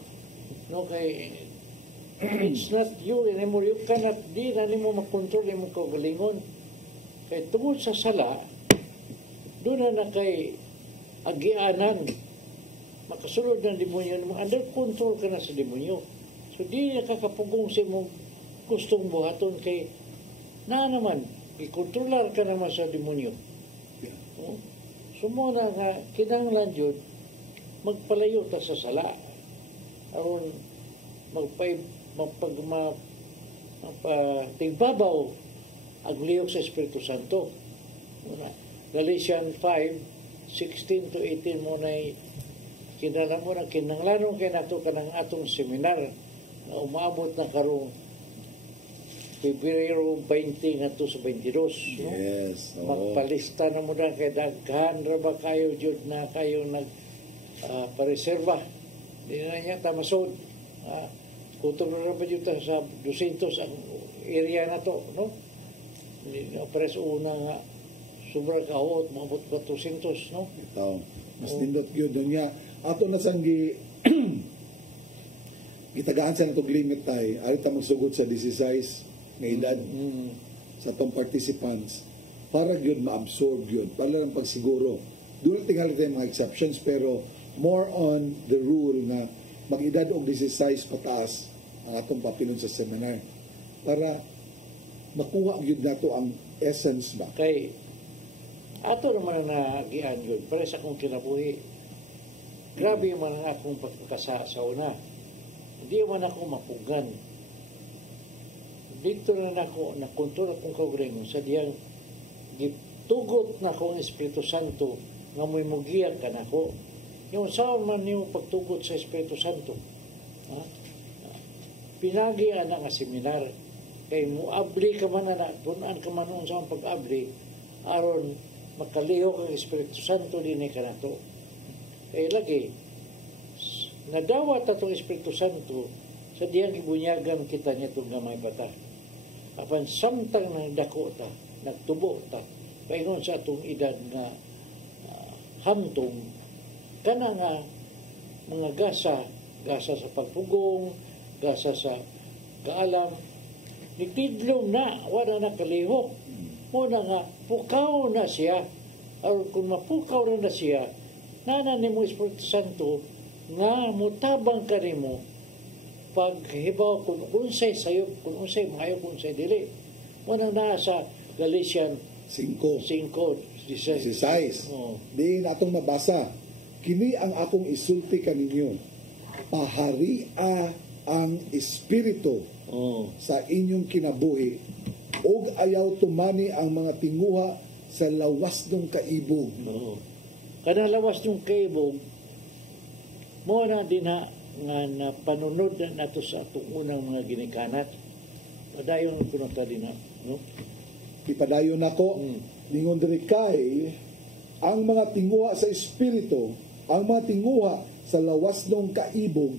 No kay it's not you anymore. You cannot di na nimo makontrol imong kaugalingon. Kay tungod sa sala doon na kay agianan makasulod ng demonyo mo under control ka na sa demonyo. So di nakakapugong sa imong gustong buhaton kay na naman ikontrolar ka naman sa demonyo. Oh? So mo na nga kinahanglan jud magpalayo ta sa sala aron tigbabaw ang lihok sa Espiritu Santo. Galatians 5:16 to 18 mo na kinala mo na kinanglanong kay nato kanang atong seminar na umabot na karong Pebrero 20 nga to sa 22. No? Yes. Magpalista na mo na kay daghan ra ba kayo jud na kayo nag pareserba. Di na niya tamasod. Kutog na ba jud sa 200 ang area na to, no? Pares una nga sobra kahot, maabot ka 200, no? Ito, mas nindot yun doon niya. Ato na sanggi itagaan sa natong limit tayo. Ari ta magsugod sa 16 nga edad sa itong participants para yun ma-absorb yun. Para lang pagsiguro. Doon tingali tayo mga exceptions pero more on the rule na mag-edad og 16 pataas ang atong papilon sa seminar para makuha yun nato ang essence ba. Kay ato naman na gian yun para sa akong kinabuhi. Grabe man ang akong pagkakasa sa una. Hindi man ako mapugan. Dito na ako nakontrol akong kaugalingon sa diyang gitugot na akong Espiritu Santo nga mo'y mugiyak ka na ako. Yung saan man yung pagtugot sa Espiritu Santo. Pinagian na nga seminar. Kay muabli ka man na, punan ka man sa pag-abli, aron makalihok ang Espiritu Santo din ka na to. Kaya lagi, nadawat atong Espiritu Santo sa diyang ibunyagan kita niya itong gamay bata. Apan samtang nagdako ta, nagtubo ta, paingon sa atong edad na hamtong, kana nga mga gasa sa pagpugong, gasa sa kaalam, nitidlom na, wala na kalihok. Muna nga, pukaw na siya. Aron kung mapukaw na siya, nanan mo Espiritu Santo, nga mutabang ka mo, paghibaw kung unsay sayo, kung unsay maayo, kung unsay dili. Muna na sa Galatians 5:16. Di natong mabasa. Kini ang akong isulti kaninyo. Paharia ang Espiritu sa inyong kinabuhi og ayaw tumani ang mga tinguha sa lawas ng kaibog. Kanang lawas ng kaibog, mo na din nga na panunod na nato sa atong unang mga ginikanat. Padayon ko na din na, no? Ipadayon nako, ningon diri kay ang mga tinguha sa Espiritu, ang mga tinguha sa lawas ng kaibog,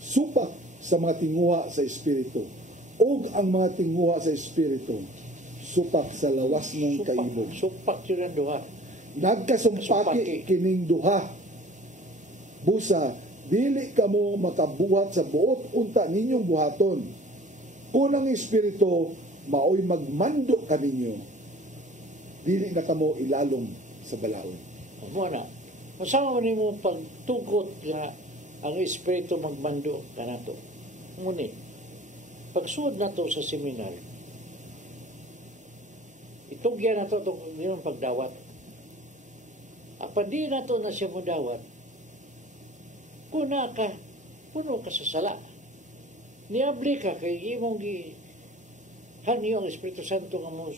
supak sa mga tinguha sa Espiritu. O ang mga tinguha sa Espiritu, supak sa lawas ng kaibog. Supak yun ang duha. Nagkasumpaki kining duha. Busa, dili kamo makabuhat sa buot unta ninyong buhaton. Kung ang Espiritu maoy magmando kaninyo, dili na kamo ilalom sa balaod. Mo na. Masama man mo pagtugot nga ang Espiritu magmando kanato. Ngunit, pagsuod na to sa seminar, itugyan na to itong pagdawat. Apan di na to na siya mo dawat, kuna ka, puno ka sa sala. Niabli ka kay imong hangyo ang Espiritu Santo nga mo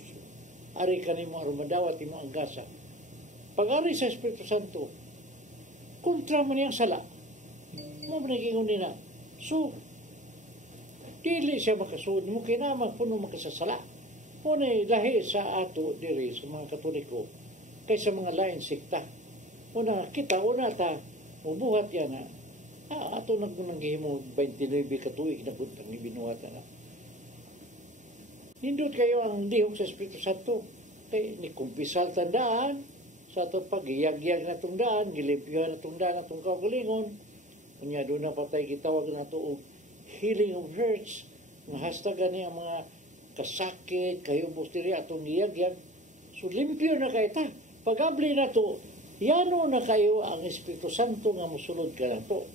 ari ka ni mo arumadawat imo ang gasa. Pag-ari sa Espiritu Santo, kontra mo niyang sala. Mo nagingon nila. So, dili siya makasuod mo, kinamang puno makasasala. Muna lahi sa ato diri sa mga Katoliko kaysa mga lain sikta. Una kita, una ta, mubuhat yan na ato nagnanggihimo 29 katuig na buntang ibinuhatan na. Hindot kayo ang lihok sa Espiritu Santo. Kay ni kumpisal tandaan sa ato pag-iyag-iyag na tundaan, gilimpyuhan na tundaan na itong kaugalingon. Kanya doon na patay gitawag na ito og healing of hurts. Nga hastagan niya ang mga kasakit, kayo bustiri atong iyag-iyag. So limpyo na kayo ta. Pag-abli na to, yano na kayo ang Espiritu Santo nga musulod ka na to.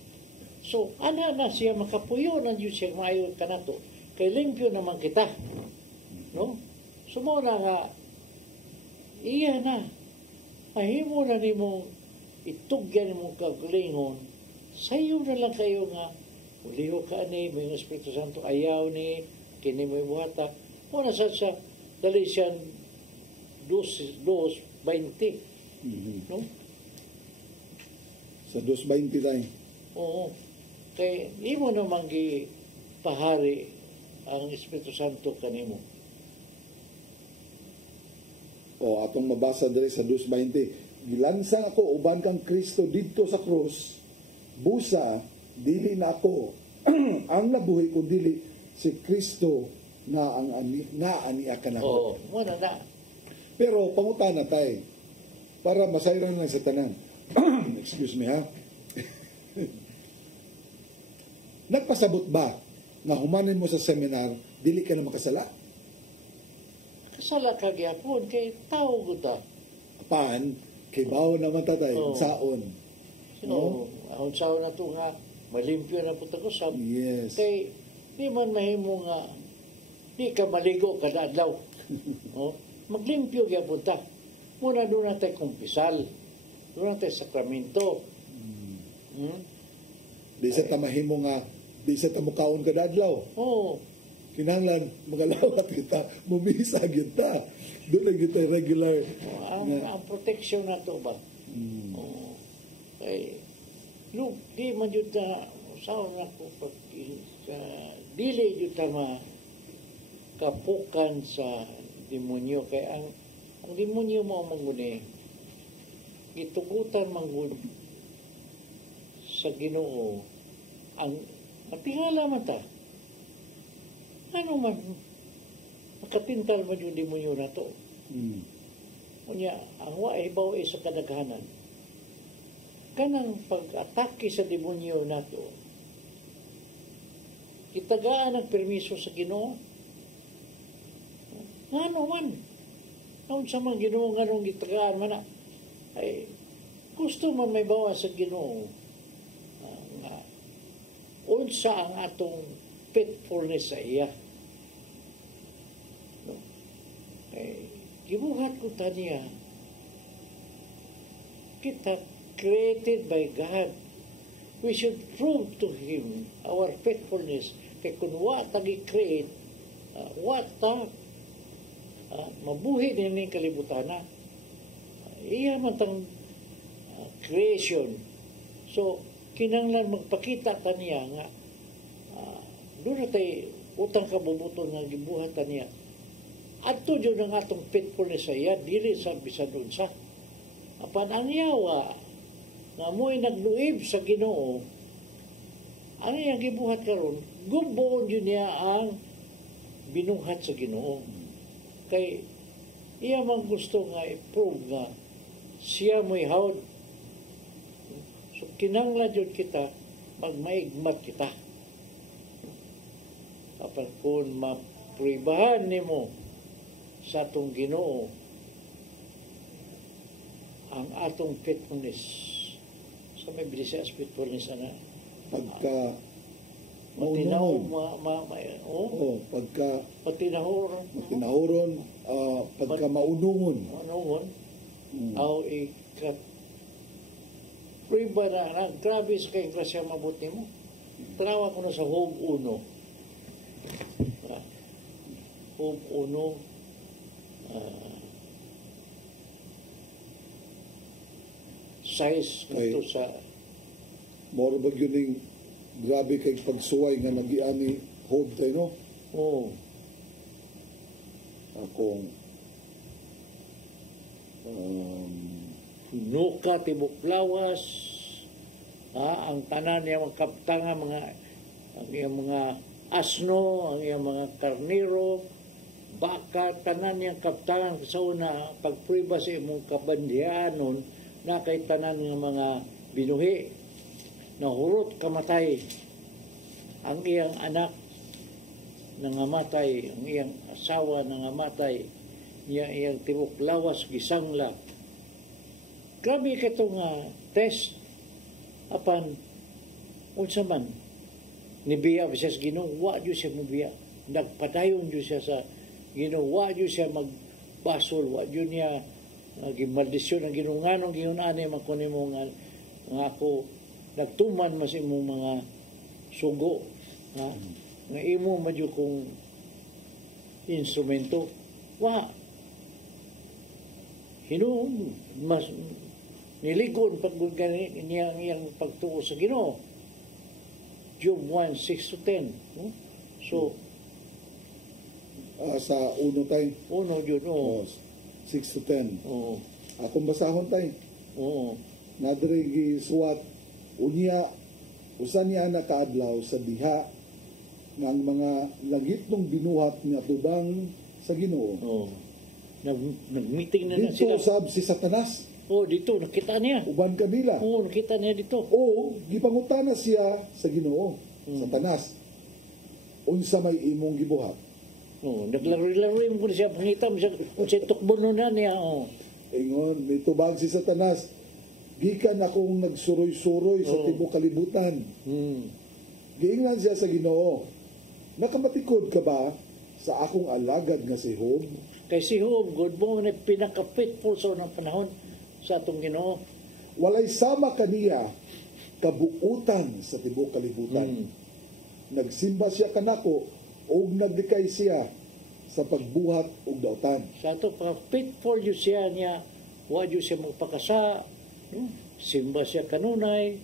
So, ana na siya makapuyo ng Diyos siya maayo ka na to. Kay limpyo naman kita. No? Sumuna nga, iya na. Mahimo na ni mong itugyan mong kagalingon. Sayo na lang kayo nga, uliho ka ni, may Espiritu Santo ayaw ni, kini may buhata. Muna sa dali siya 2:20. No? Sa 2:20 tayo. Oo. Kaya di mo naman pahari ang Espiritu Santo kanimo. O atong mabasa diri sa 2:20. Gilansang ako uban kang Kristo didto sa krus. Busa dili na ako ang nabuhi ko dili si Kristo na ang aniya kanako. Oo, muna na. Pero pangutana tayo para masayran lang sa tanan. Excuse me ha. Nagpasabot ba na humanin mo sa seminar dili ka na makasala? Kasala ka gyapon kay tao gud ta. Apan kay bawo naman tatay Oo. saon. So, ang saon na to nga malimpyo na pud ko sab. Yes. Kay di man mahimo nga di ka maligo kada adlaw. Oh, maglimpyo gyapon ta. Muna doon natin kumpisal. Doon natin sakramento. Di sa tamahimo nga di sa tamukaon kada adlaw. Oo. Kinahanglan magalawat kita, mumisa kita. Doon na kita regular. Ang protection na to ba? Oo. Kay, look, di man yun na, saan na ko pag, dili yun na kapukan sa demonyo. Kaya ang demonyo mo manguni, gitugutan mangun sa Ginoo, ang tingala man ta, ano man, makatintal man yung demonyo na to. Kunya, ang waibaw ay sa kadaghanan. Kanang pag-atake sa demonyo na to, kitagaan ang permiso sa Ginoo. Ano man, naun sa mga Ginoo nga nung kitagaan man na, ay gusto man may bawa sa Ginoo nga unsa ang atong faithfulness sa iya. No? Ay, gibuhat ko taniya, kita created by God. We should prove to Him our faithfulness. Kaya kung what gi-create, mabuhi din yung kalibutan na. Iya man tang creation. So, kinanglan magpakita taniya nga doon na tayo utang kabubuton nga gibuhatan niya. Adto dyan ang atong faithfulness sa iya, dili sa bisan doon sa. Apan ang yawa, nga mo'y nagluib sa Ginoo, ano yung gibuhat karon? Gumboon yun niya ang binuhat sa Ginoo. Kay iya man gusto nga i-prove nga siya mo'y hawd. So kinanglan yun kita, magmaigmat kita. Kapag kung pruibahan nimo sa atong Ginoo ang atong faithfulness. Sa may bilisya faithfulness ana. Pagka Matinaw, Oo, pagka matinahoron, matinahuron, pagka maunungon. ano aw pruiba na, grabe sa kayong grasya mabuti mo. Tanawa ko na sa Job 1. Job 1, size nito sa Moro ba yun yung grabe kay pagsuway nga nagiani Job tayo, no? oh, Akong nuka tibok lawas, ang tanan niya mga kaptanga, ang iyang mga asno, ang iyang mga karniro, baka tanan niyang kaptangan sa una pagpriba sa imong kabandianon na kay tanan ng mga binuhi na hurot kamatay ang iyang anak nangamatay, ang iyang asawa nangamatay, iyang tibok lawas gisangla. Grabe ka itong test apan unsa man nibiya siya sa Ginoo, wa jud siya mubiya, nagpadayon jud siya sa Ginoo, wa jud siya magbasol, wa jud niya gimaldisyon ang Ginoo nganong giun-ani man kuno mo nga ako nagtuman mas imong mga sugo ha nga imo madyo kong instrumento, wa hinuon mas niligon pagod niya iyang pagtuo sa Ginoo. Job 1:6-10. So sa uno tayo. uno yun, oo. 6-10. Oo. Akong basahon tayo. Oo. Nadre gisuwat unya usa niya nakaadlaw sa diha ng mga langitnong binuhat nga tubang sa Ginoo. Oo. Nag-meeting na Dito sila. sab si Satanas, Oh, dito, nakita niya. uban kanila. Oo, nakita niya dito. O gipangutana siya sa Ginoo, Satanas. Unsa may imong gibuhat? Oo, naglaro-laro mo ko siya. Pangita mo siya, siya tukbono na niya. Oo. Ingon, mitubag si Satanas, gikan akong nagsuroy-suroy sa Oo. tibok kalibutan. Giingnan siya sa Ginoo, nakamatikod ka ba sa akong alagad nga si Job? Kay si Job, good mo na pinaka-faithful sa unang panahon sa atong Ginoo. Walay sama kaniya kabuutan sa tibok kalibutan. Nagsimba siya kanako ug naglikay siya sa pagbuhat ug dautan. Sa ato, faithful yun siya niya, wa yun siya magpakasa, no? Simba siya kanunay,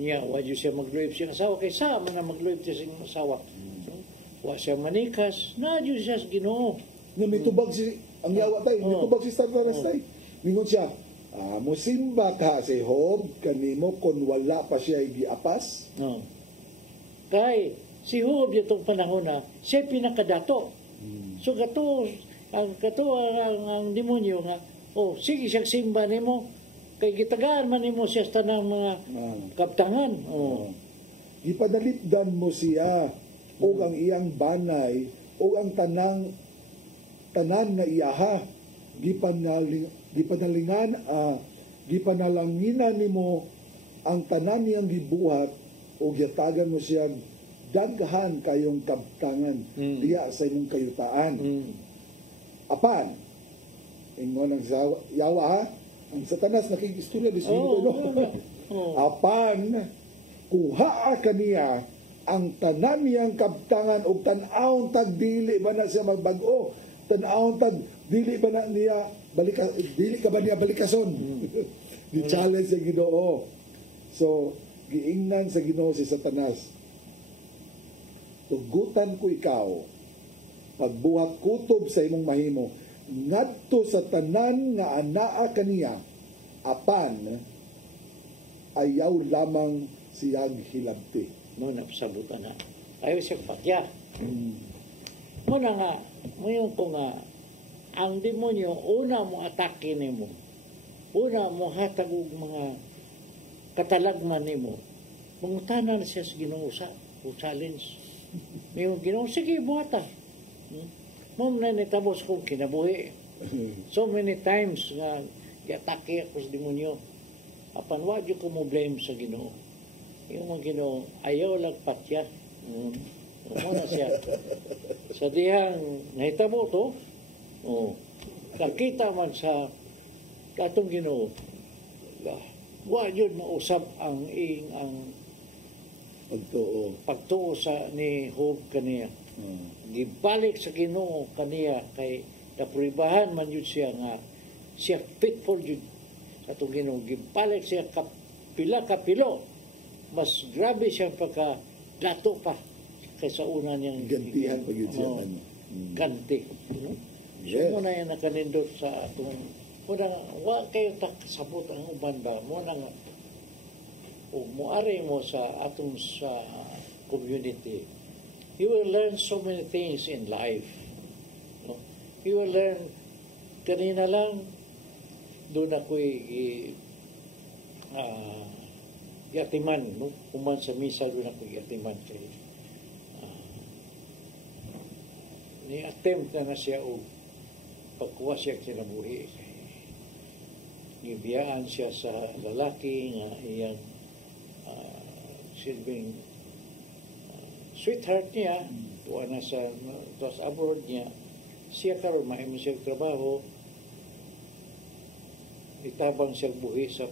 niya, wa yun siya magluib siya asawa, kay sa man na magluib siya siyang asawa. No? Wa siya manikas, na yun siya sa Ginoo. Nga mitubag si ang yawa tay, mitubag si Satanas tay. Ningon siya, mosimba ka si Job kanimo kon wala pa siya giapas. No. Kay, si Job itong panahon na, siya pinakadato. So ang demonyo nga, sige siya simba nimo, kay gitagaan man nimo siya sa tanang mga kaptangan. Gipadalipdan mo siya ug ang iyang banay ug ang tanan nga iyaha gipanalanginan nimo ang tanan niyang gibuhat ug yatagan mo siya daghan kayong kabtangan diya sa imong kayutaan. Apan ingon ang yawa ha, ang Satanas nakikistorya di apan kuhaa kaniya ang tanan niyang kabtangan ug tan-awon tag dili ba na siya magbag-o, tan-awon tag dili ba na niya dili ka ba niya balikason. Di challenge sa Ginoo. So giingnan sa Ginoo si Satanas, tugutan ko ikaw pagbuhat kutob sa imong mahimo ngadto sa tanan nga anaa kaniya, apan ayaw lamang siyang hilabti. Mo na pasabutan na. Ayaw siya patya. Mo na nga, ngayon ko nga, ang demonyo, una mo atake nimo. Una mo hatag og mga katalagman nimo. Mangutana na siya sa Ginoo sa challenge. Ngayon Ginoo, sige buhata. Mom na nitamos kong kinabuhi. So many times nga giatake ako sa demonyo. Apan wa jud ko mo blame sa Ginoo. Yung mga Ginoo ayaw lang patya. Mo na siya. Sa dihang nahitabo to, nakita man sa katong Ginoo. Wa jud mausab ang pagtuo sa ni Job kaniya. Gibalik sa Ginoo kaniya kay napribahan man yun siya nga siya faithful yun sa itong Ginoo. Gibalik siya kapilo. Mas grabe siya pagka-dato pa kaysa una niyang gantihan pag yun siya. Ganti. So muna yung nakanindot sa atong wa kayo takasabot ang uban ba muna nga muari mo sa atong sa community. You will learn so many things in life. No? You will learn, kanina lang, doon ako'y yatiman. No? Kuman sa misa, doon ako'y yatiman. Ni-attempt na siya o pagkuha siya kinabuhi. Ibiyaan siya sa lalaki nga iyang silbing sweetheart niya, tuwa na sa abroad niya, siya karon maayos siya trabaho, itabang siya buhi sa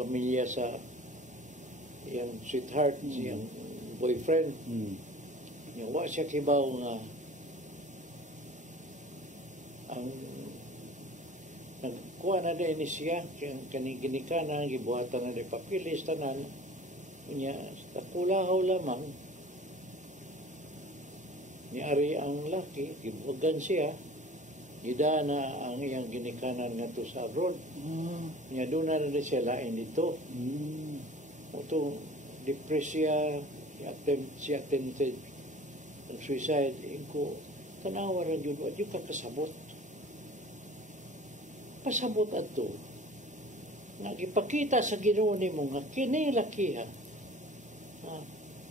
pamilya sa iyang sweetheart, siyang boyfriend. Wa siya kibaw nga ang nagkuha na din ni siya, kaniginikanan, gibuhatan na din papilis, tanan, niya, takulahaw lamang, niari ang laki, gibugan siya, gida na ang iyang ginikanan nga to sa abroad. Niya doon na rin siya lain dito. Ito, depresya, siya attempted ng suicide. Ko, tanawa rin yun, at yung kakasabot. Pasabot ato. Nagipakita sa Ginoo nimo nga kinilakiha.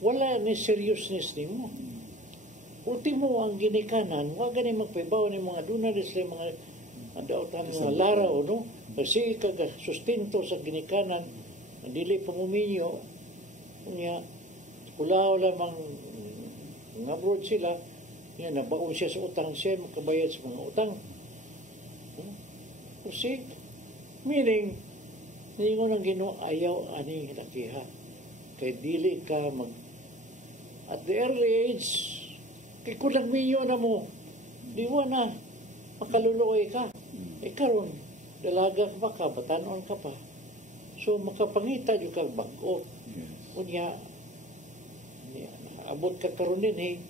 Wala ni seriousness nimo. Ultimo ang ginikanan, wa gani magpaibaw ni mga dunaris mga daotan mga laraw, no? Kasi kaga sustento sa ginikanan, dili pamuminyo, niya kulaw lamang abroad sila, niya nabaon siya sa utang, siya makabayad sa mga utang. Kasi, meaning, hindi ko nang Ginoo ayaw ani lakiha. Kay dili ka at the early age, kay kulang miyo na mo, di mo na, makaluluoy ka. Karon dalaga ka pa, batanon ka pa. So, makapangita yung kang bago. Kunya, abot ka karon din,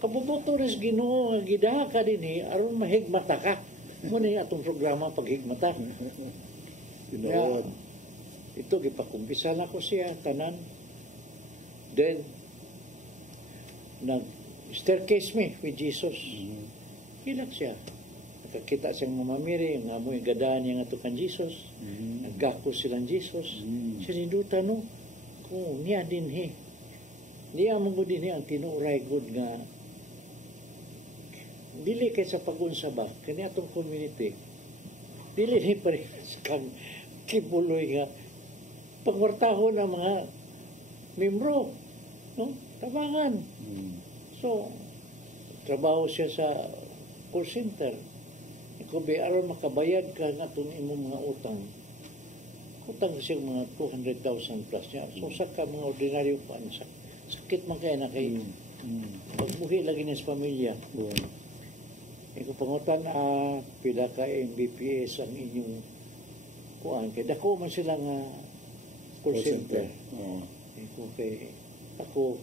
kabuboto rin Ginoo, gidaha ka din, aron mahigmata ka. Muna yung atong programa paghigmata. Ito, gipakumpisa na ko siya, tanan. Then, nag-staircase me with Jesus. Hilak siya. Nakakita siyang mamamiri, yung amoy gadaan niya nga ito kan Jesus. Nagkako silang Jesus. Sininduta, no? Kung niya din, niya mo din, ang tinuray good nga dili kay sa pag-unsa ba kani atong community dili ni pare sa kang kibuloy nga pangwartahon ang mga membro, no? Tabangan. So trabaho siya sa call center. Ikaw aron makabayad ka nga itong imong mga utang siya mga 200,000 plus niya. So sa ka mga ordinaryo pa sakit man kaya na kay pagbuhi lagi niya sa pamilya. Ikaw pangutan, pila ka MBPS ang inyong kuhaan. Kaya dako man sila nga call center. Ako,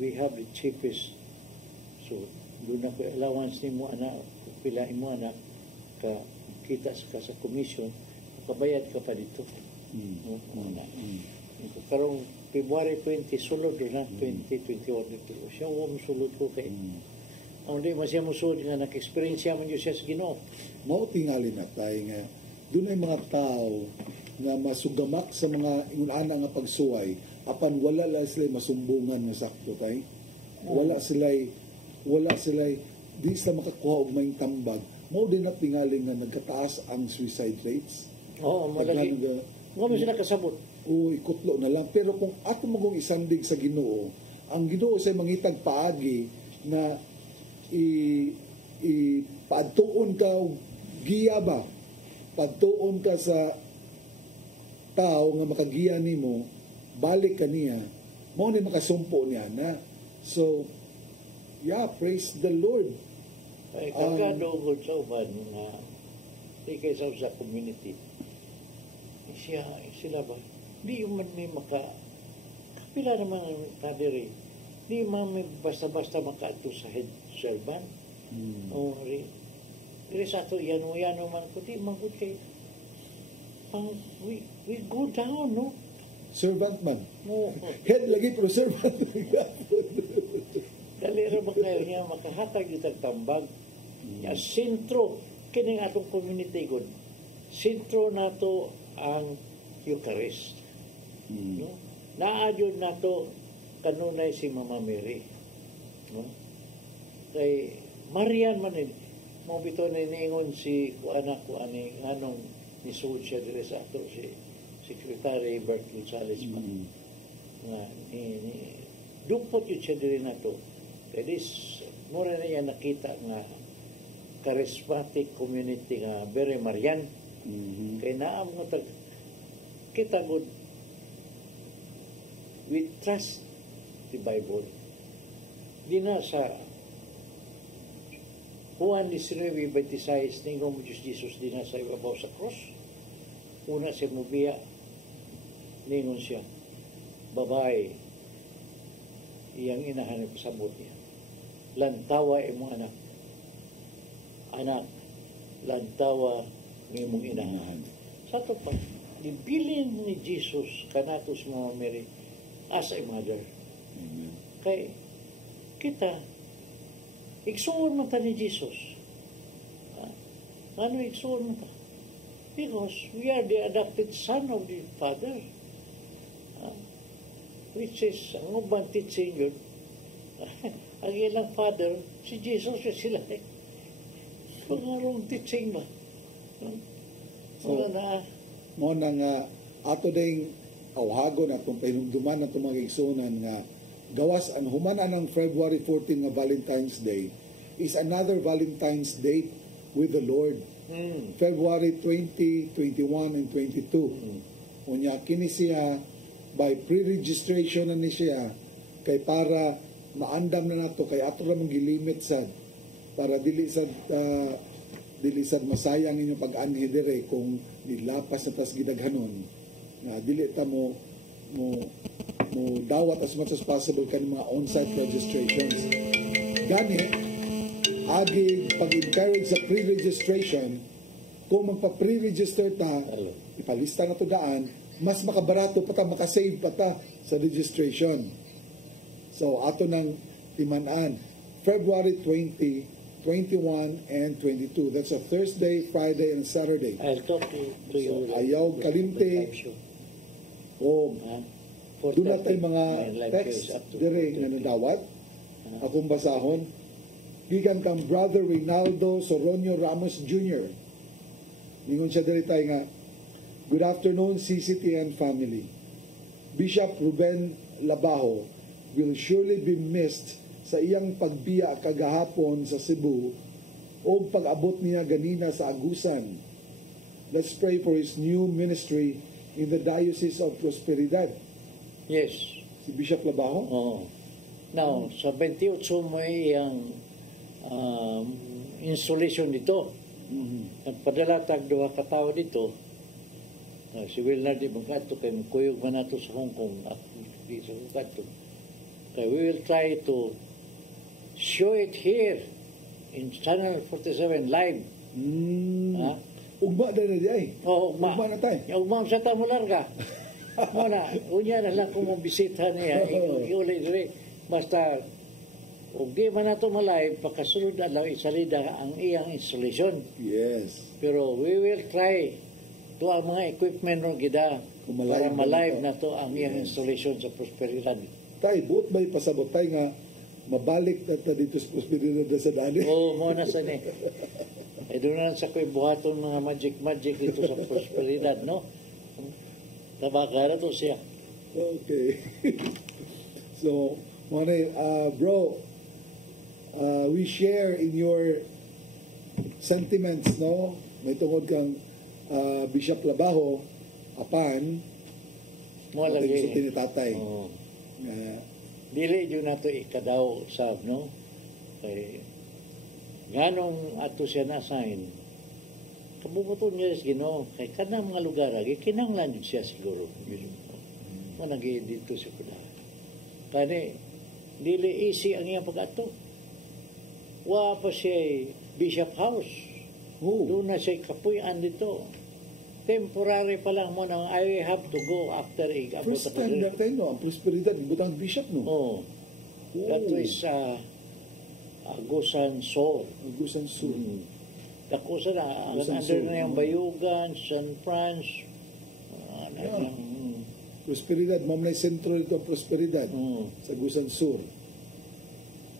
we have the cheapest. So, doon ako allowance ni mo anak, pila mo anak, kita ka sa commission, makabayad ka pa dito. Karong February 20, sulod na, 2021 dito. Siya huwag sulod ko kay hindi masya mo sulod nga nag-experience mo yun siya sa Ginoo. Mautingali na tayo nga doon ay mga tao nga masugamak sa mga inunana nga pagsuway apan wala lang sila masumbungan nga sakto tay. Wala sila di sila makakuha og maing tambag, mao din na tingaling nga nagkataas ang suicide rates. Oo, malagi. Nga mo sila kasabot. O ikutlo na lang. Pero kung ato magong isandig sa Ginoo, ang Ginoo say mangitag paagi na paadtuon ka og giya ba? Paadtuon ka sa tao nga makagiya nimo, balik ka niya, mao ni makasumpo niya na. So, yeah, praise the Lord. Ay, kagado ko sa uban nga di kayo sa community. Sila ba? Di man may kapila naman ang padre. Di man may basta-basta makaadto sa head servant. O rin sa ato, yan man ko, di man good kay we go down, no? Servant man. No. Head lagi pero servant. Dalira ba kayo niya makahatag itag tambag? Ya sentro kining atong community gud. Sentro nato ang Eucharist. No? Naadyon nato kanunay si Mama Mary. No? Kay Marian man mo bitaw ni niingon si anak ko ani nganong nisuod siya dire sa ato si Secretary Bert Gonzales pa. Nga ni dupot yun siya dire nato. Kaya mura na yan nakita nga charismatic community nga very Marian. Kaya naam nga kita good we trust the Bible. Di na sa Juan 19:26 ningon mo Diyos Jesus di na sa ibabaw sa cross. Una siya mubiya ningon siya babae iyang inahanap sa niya. Lantawa imong anak lantawa ng imong inahan. Sa ito pa, ibilin ni Jesus kanatos mga Mary as a mother. Kay kita igsuon man ta ni Jesus. Ano igsuon man ta? Because we are the adopted son of the Father. Which is, ang ubang teaching yun, ang ilang father, si Jesus yun sila eh. Pangarong teaching ba? So, mo na nga, ato ding awhagon at kung pahinumduman na itong mga igsunan nga, gawas ang humana ng February 14 nga Valentine's Day is another Valentine's Day with the Lord. February 20, 21, and 22. Unya, kini siya by pre-registration na ni siya kay para maandam na nato kay ato ra mong gilimit sad para dili sad masayang inyong pag-anhi dire kung nilapas na tas gidaghanon nga dili ta mo dawat as much as possible kan mga on-site registrations gani agi pag-encourage sa pre-registration kung magpa-pre-register ta ipalista na to daan mas makabarato pa ta, makasave pa ta sa registration. So, ato ng timanan, February 20, 21, and 22. That's a Thursday, Friday, and Saturday. I'll talk to you. So, ayaw kalimte. O, doon na tayo mga text dire nga nidawat. Akong basahon. Gikan kang Brother Reynaldo Soronio Ramos Jr. Ningon siya dire tayo nga, good afternoon, CCTN family. Bishop Ruben Labajo will surely be missed sa iyang pagbiya kagahapon sa Cebu o pag-abot niya ganina sa Agusan. Let's pray for his new ministry in the Diocese of Prosperidad. Yes. Si Bishop Labajo? Oo. Now, sa 28 mo iyang installation dito. Nagpadala tag duha ka tawo dito. Si Wilnard Ibangkato kay mukuyog man nato sa Hong Kong at di sa Ibangkato. Kaya we will try to show it here in Channel 47 live. Ugma na di ay. Oo, ugma. Ugma na tayo. Ugma sa tamularga. Muna, unya na lang kung mabisita niya. Iulay dire. Basta, kung di man nato ma-live, pagkasunod na lang isalida ang iyang installation. Yes. Pero we will try to ang mga equipment ron gida para ma-live na to ang iyang installation sa Prosperidad. Tay, buot ba'y pasabot tayo nga mabalik na dito sa prosperidad na sa dali. Oo, mo na sa ni. Doon na sa ko'y buhaton mga magic dito sa prosperidad, no? Tabakara to siya. Okay. So, bro, we share in your sentiments, no? May tungod kang Bishop Labaho, apan, Mo lagi. sa tinitatay. Oo. Na, Dili yun na ito ikadaw sab, no? Kay ganong ato siya na-assign, kabubuton niya sa Ginoo, kay kanang mga lugar, kinanglan yun siya siguro. Mo nagi dito siya pala. Kani, dili easy ang iyang pag-ato. Wa pa siya Bishop House. Doon na siya kapuyan dito. Temporary pa lang mo nang I have to go after abot first time na tayo, no? Ang prosperidad, butang bishop, no? Oh. That is Agusan Sol. Agusan Sur. Ako sa na, Agusan under Sur, na yung Bayugan, San Franz. Prosperidad, ma'am na sentro ito ang prosperidad sa Agusan Sur.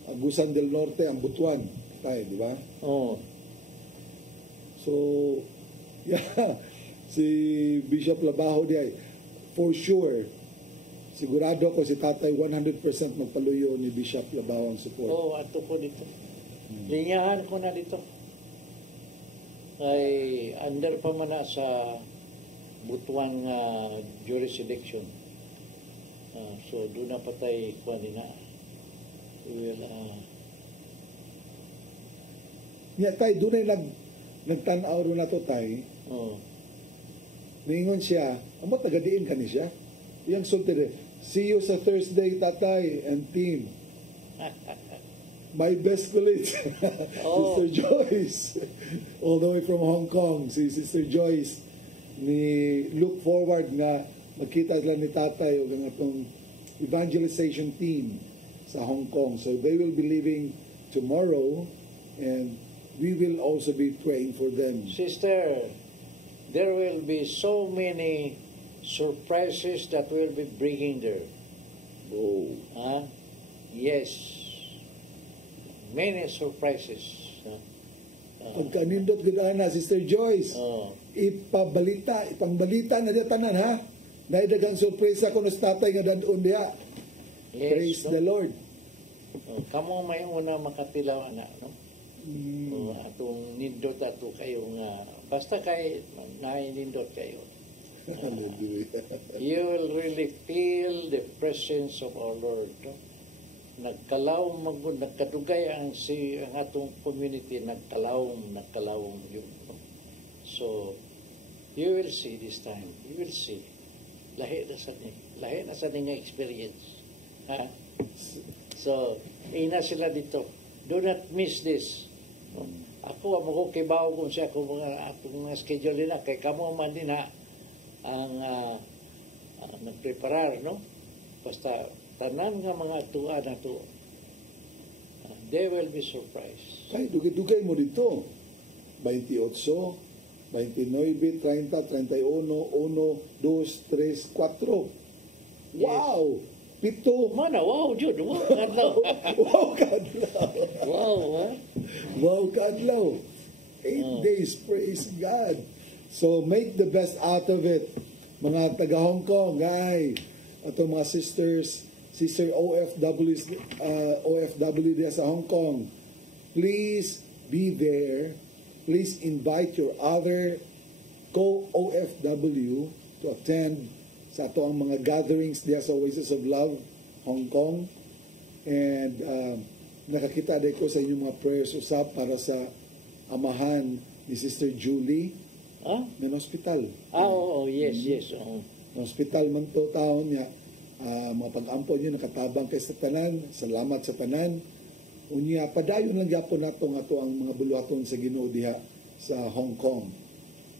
Agusan del Norte, ang Butuan. Tayo, di ba? Oh. So, yeah, si Bishop Labaho diay, for sure, sigurado ko si Tatay 100% magpaluyo ni Bishop Labaho ang support. Oh, ato ko dito. Linyahan ko na dito. Ay, under pa man na sa Butuan jurisdiction. So, doon na patay kuha nila. Well, Yeah, Tay, doon ay nagtanaw ro na to, Tay. oh. Ningon siya, amo tagadiin ka ni siya. Yang sulti see you sa Thursday, Tatay and team. My best colleague, Oh. Sister Joyce, all the way from Hong Kong. Si Sister Joyce, ni look forward nga magkita sila ni Tatay o ang atong evangelization team sa Hong Kong. So they will be leaving tomorrow and we will also be praying for them. Sister, there will be so many surprises that we'll be bringing there. Oh. Huh? Yes. Many surprises. Pagkanindot gud na Sister Joyce. Oh. Ipangbalita na diya tanan ha. Naidagang sorpresa ko sa tatay nga dadon diha. Yes, Praise no? the Lord. Oh, kamo may una makatilaw ana, no? Oh, atong nindot ato kayo nga basta kay nainindot kayo. Hallelujah. You will really feel the presence of our Lord, no? Nagkadugay ang atong community, nagkalaw yun. No? So, you will see this time. You will see. Lahi na sa ninyo experience. Ha? So, ina sila dito. Do not miss this. No? Ako, amo ko kibaw kung siya kung atong schedule nila. Kay kamo man din ha ang nagpreparar, no? Basta tanan nga mga tuwa na to, they will be surprised. Ay, dugay-dugay mo dito. 28, 29, 30, 31, 1, 2, 3, 4. Wow! Pito. Mana, wow, Jude, wow, kadlaw. Wow, kadlaw. Wow, ha? Wow, kadlaw. 8 days, praise God. So, make the best out of it. Mga taga Hong Kong, ay, ato mga sister OFW diya sa Hong Kong, please be there. Please invite your other co-OFW to attend sa ato ang mga gatherings diya sa Oasis of Love, Hong Kong. And nakakita din ko sa inyong mga prayers usap para sa amahan ni Sister Julie na hospital. Oo, yes. Hospital man to taon niya. Mga pag-ampon niyo nakatabang kay sa tanan. Salamat sa tanan. Unya padayon lang gyapon nato nga to ang mga buluhaton sa Ginoo diha sa Hong Kong.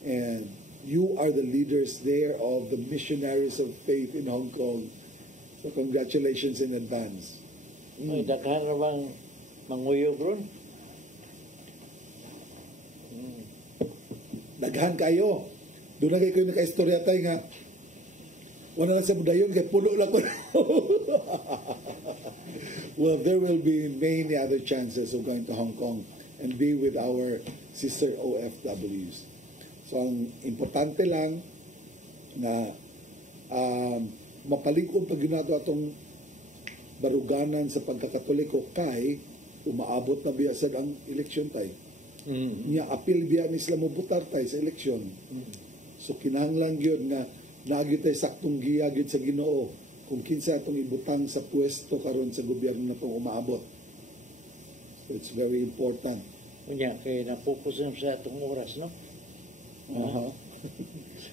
And you are the leaders there of the missionaries of faith in Hong Kong. So congratulations in advance. May daghan na bang manguyog ron? Daghan kayo. Doon na kayo naka-istorya tayo nga Wala na sa dayon kay puno lang ko. Well, there will be many other chances of going to Hong Kong and be with our sister OFWs. So, ang importante lang na mapalig-on pag ginagawa itong baruganan sa pagkakatoliko kay umaabot na biya sa ang eleksyon tayo. Niya apil biya ni sila mobutar tayo sa eleksyon. So, kinahanglan yun nga naagi tayo saktong giya gyud sa Ginoo kung kinsa atong ibutang sa pwesto karon sa gobyerno na itong umaabot. So, it's very important. Kanya, kaya napokus na sa itong oras, no? Aha.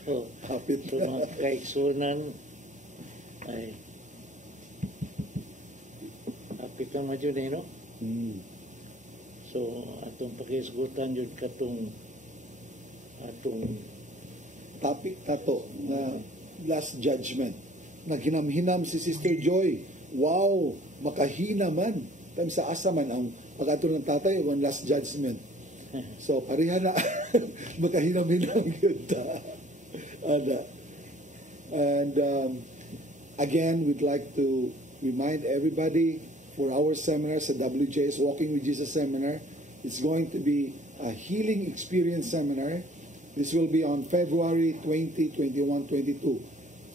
So, Hapit so mga kaigsunan ay hapit ka mo dyan, no? So, atong pakisgutan yun katong atong topic tato na last judgment. Naghinam-hinam si Sister Joy. Wow, makahina man. Time sa asa man ang pagkato ng tatay, one last judgment. So, pareha na makahinam-hinam yun ta. And again, we'd like to remind everybody for our seminar sa WJS Walking with Jesus Seminar. It's going to be a healing experience seminar. This will be on February 20, 21, 22.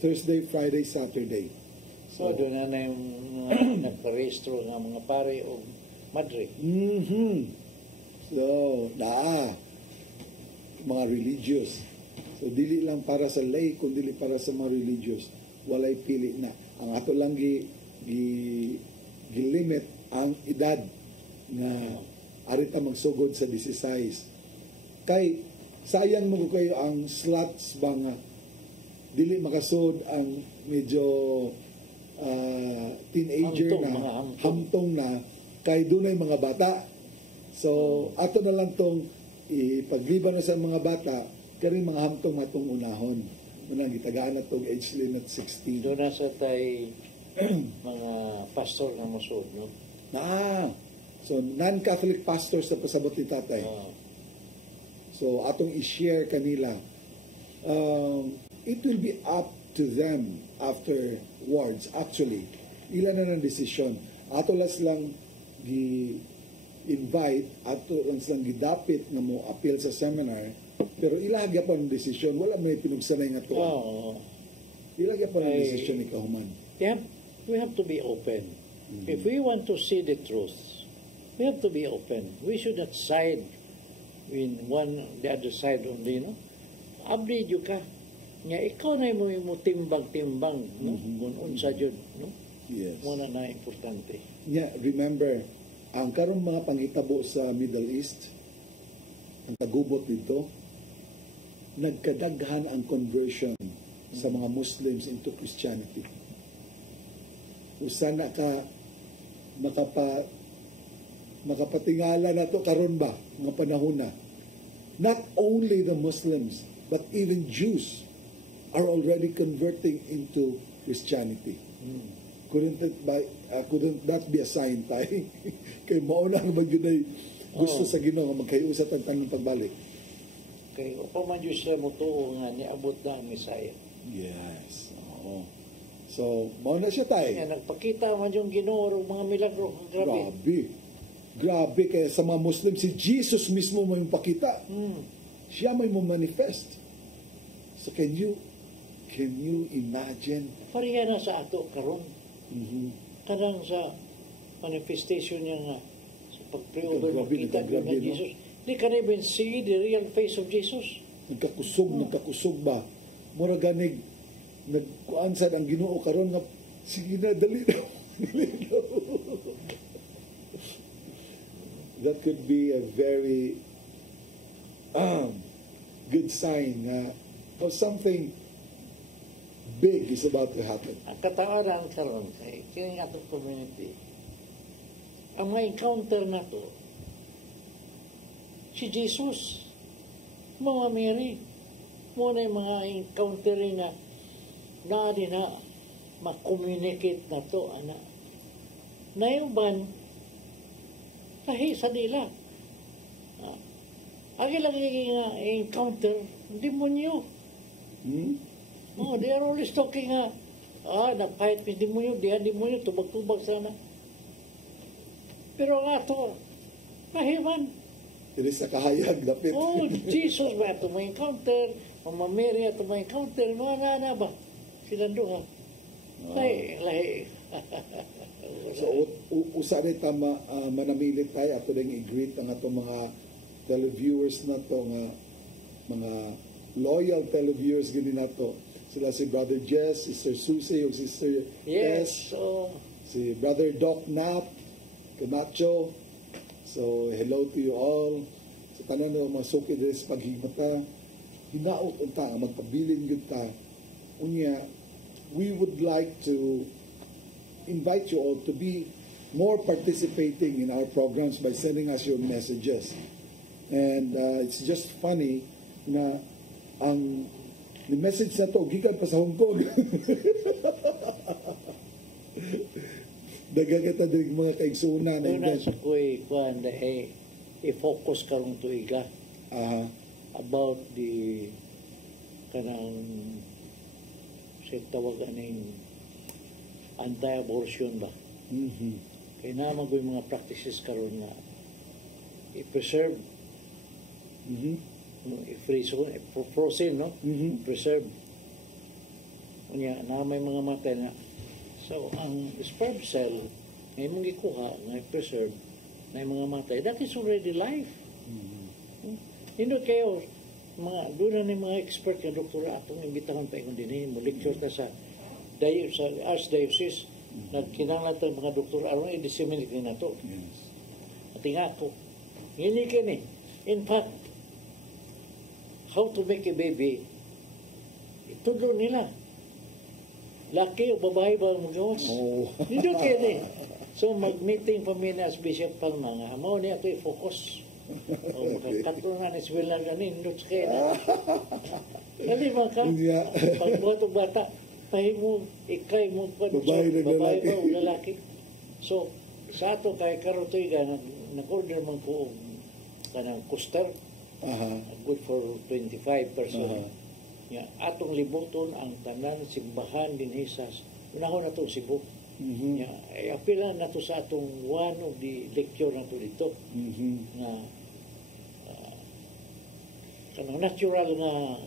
Thursday, Friday, Saturday. so, doon na yung mga nagparehistro ng mga pare o madre. So, mga religious. So, dili lang para sa lay, kundi para sa mga religious. Walay pili na. Ang ato lang gilimit ang edad na arita magsugod sa 16. Kay, sayang mo kayo ang slots ba nga dili makasod ang medyo teenager Hamtong, na mga hamtong. hamtong na kay dunay mga bata. So ato na lang tong ipagliban na sa mga bata kani mga hamtong matong unahon. Manang gitagaan na tong age limit 16. Doon na sa tay mga pastor na masud, no? So non-Catholic pastors na pasabot ni tatay. So atong i-share kanila. It will be up to them afterwards. Actually, ilan na ng desisyon. Ato lang gi-invite, ato lang gidapit na mo appeal sa seminar, pero ilagya pa ng desisyon. Wala may pinugsanay nga to. Ilagya pa ng desisyon ni Kahuman. We have to be open. If we want to see the truth, we have to be open. We should not side in the other side only, no? Abdi jud ka. Nya ikaw na mo timbang-timbang, no? Kung unsa jud, no? Yes. Muna na importante. Yeah, remember, ang karong mga panghitabo sa Middle East, ang tagubot dito, nagkadaghan ang conversion sa mga Muslims into Christianity. Usa na ka makapatingala na to karon ba mga panahon na. Not only the Muslims, but even Jews are already converting into Christianity. Couldn't that be a sign tayo? Kay mauna naman yun ay gusto sa Ginoo magkayusat ang tanong pagbalik. Kay upa man Diyos na mo tuo nga niabot na ang Messiah. Yes. Oo. So, mauna siya tayo. Kaya nagpakita man yung Ginoo og mga milagro. Grabe. Grabe. Kaya sa mga Muslim, si Jesus mismo mo yung pakita. Siya may mo manifest. So, can you imagine? Pareha na sa ato karon. Kanang sa manifestation niya nga sa pag-pre-over makita ng Jesus. They can even see the real face of Jesus. Nagkakusog ba? Mura ganig nagkuansad ang Ginoo karon nga sige na dali na. That could be a very good sign of something big is about to happen. Ang katawaran karon kay kining atong community. Ang mga encounter na to si Jesus, mga Mary, muna yung mga encounter na din na mag-communicate na to, ana. Nayuban, tahi sa dila. Agi lagi nga encounter, demonyo. Oh, they are always talking napahit ni mo yun, di mo yun, tubag-tubag sana. Pero nga to, mahiman. Dili sa kahayag, lapit. Oh, Jesus ba ito may encounter, Mama Mary ito may encounter, mga na ba? Silang doon ha. Lahi. So, usa rin tama, manamilit tayo ato rin i-greet ang atong mga televiewers na to, mga loyal televiewers gini na to. Sila si Brother Jess, Sister Susie, o Sister Yes, Tess, si Brother Doc Nap, Camacho. So, hello to you all. Sa tanan ng mga sukid rin sa paghimata, hinaot unta, magpabilin yun ta. Unya, we would like to invite you all to be more participating in our programs by sending us your messages. And it's just funny na ang message na to, gikan pa sa Hong Kong. Dagang kita din mga kaigsunan. Una sa kuy, kuhan i-focus ka rin tuiga about the kanang siya tawagan ng anti-abortion ba? Mm-hmm. Kaya naman ko yung mga practices karon na i-preserve, i-frozen, no? Preserve. Kunya, na may mga matay na. So, ang sperm cell, may mong ikuha, may preserve, may mga matay. That is already life. Hindi kayo, doon na ng mga expert ka, doktora, atong imbitahan pa yung din, mo lecture ta sa Archdiocese, nagkinanglan ito mga doktor, aron i-disseminate na ito. At nga ako, nginikin in fact, how to make a baby, itudlo nila. Laki o babae ba ang magawas? Hindi kayo So, mag-meeting pa mina as Bishop Palma nga, mo niya ito i-focus. O makakatlo na ni Sibel na ganin, nuts kayo na. Kali ba ka? Pagbuhat o bata, pahimo, ikay mo pa, babae ba o lalaki. So, sa ato kay karotoy ka, nag-order man ko kanang coaster, good for 25 person. Atong libuton ang tanan simbahan din hisas. Unahon na itong Cebu. Apilan na to sa atong one of the lecture na to dito. Na kanang natural na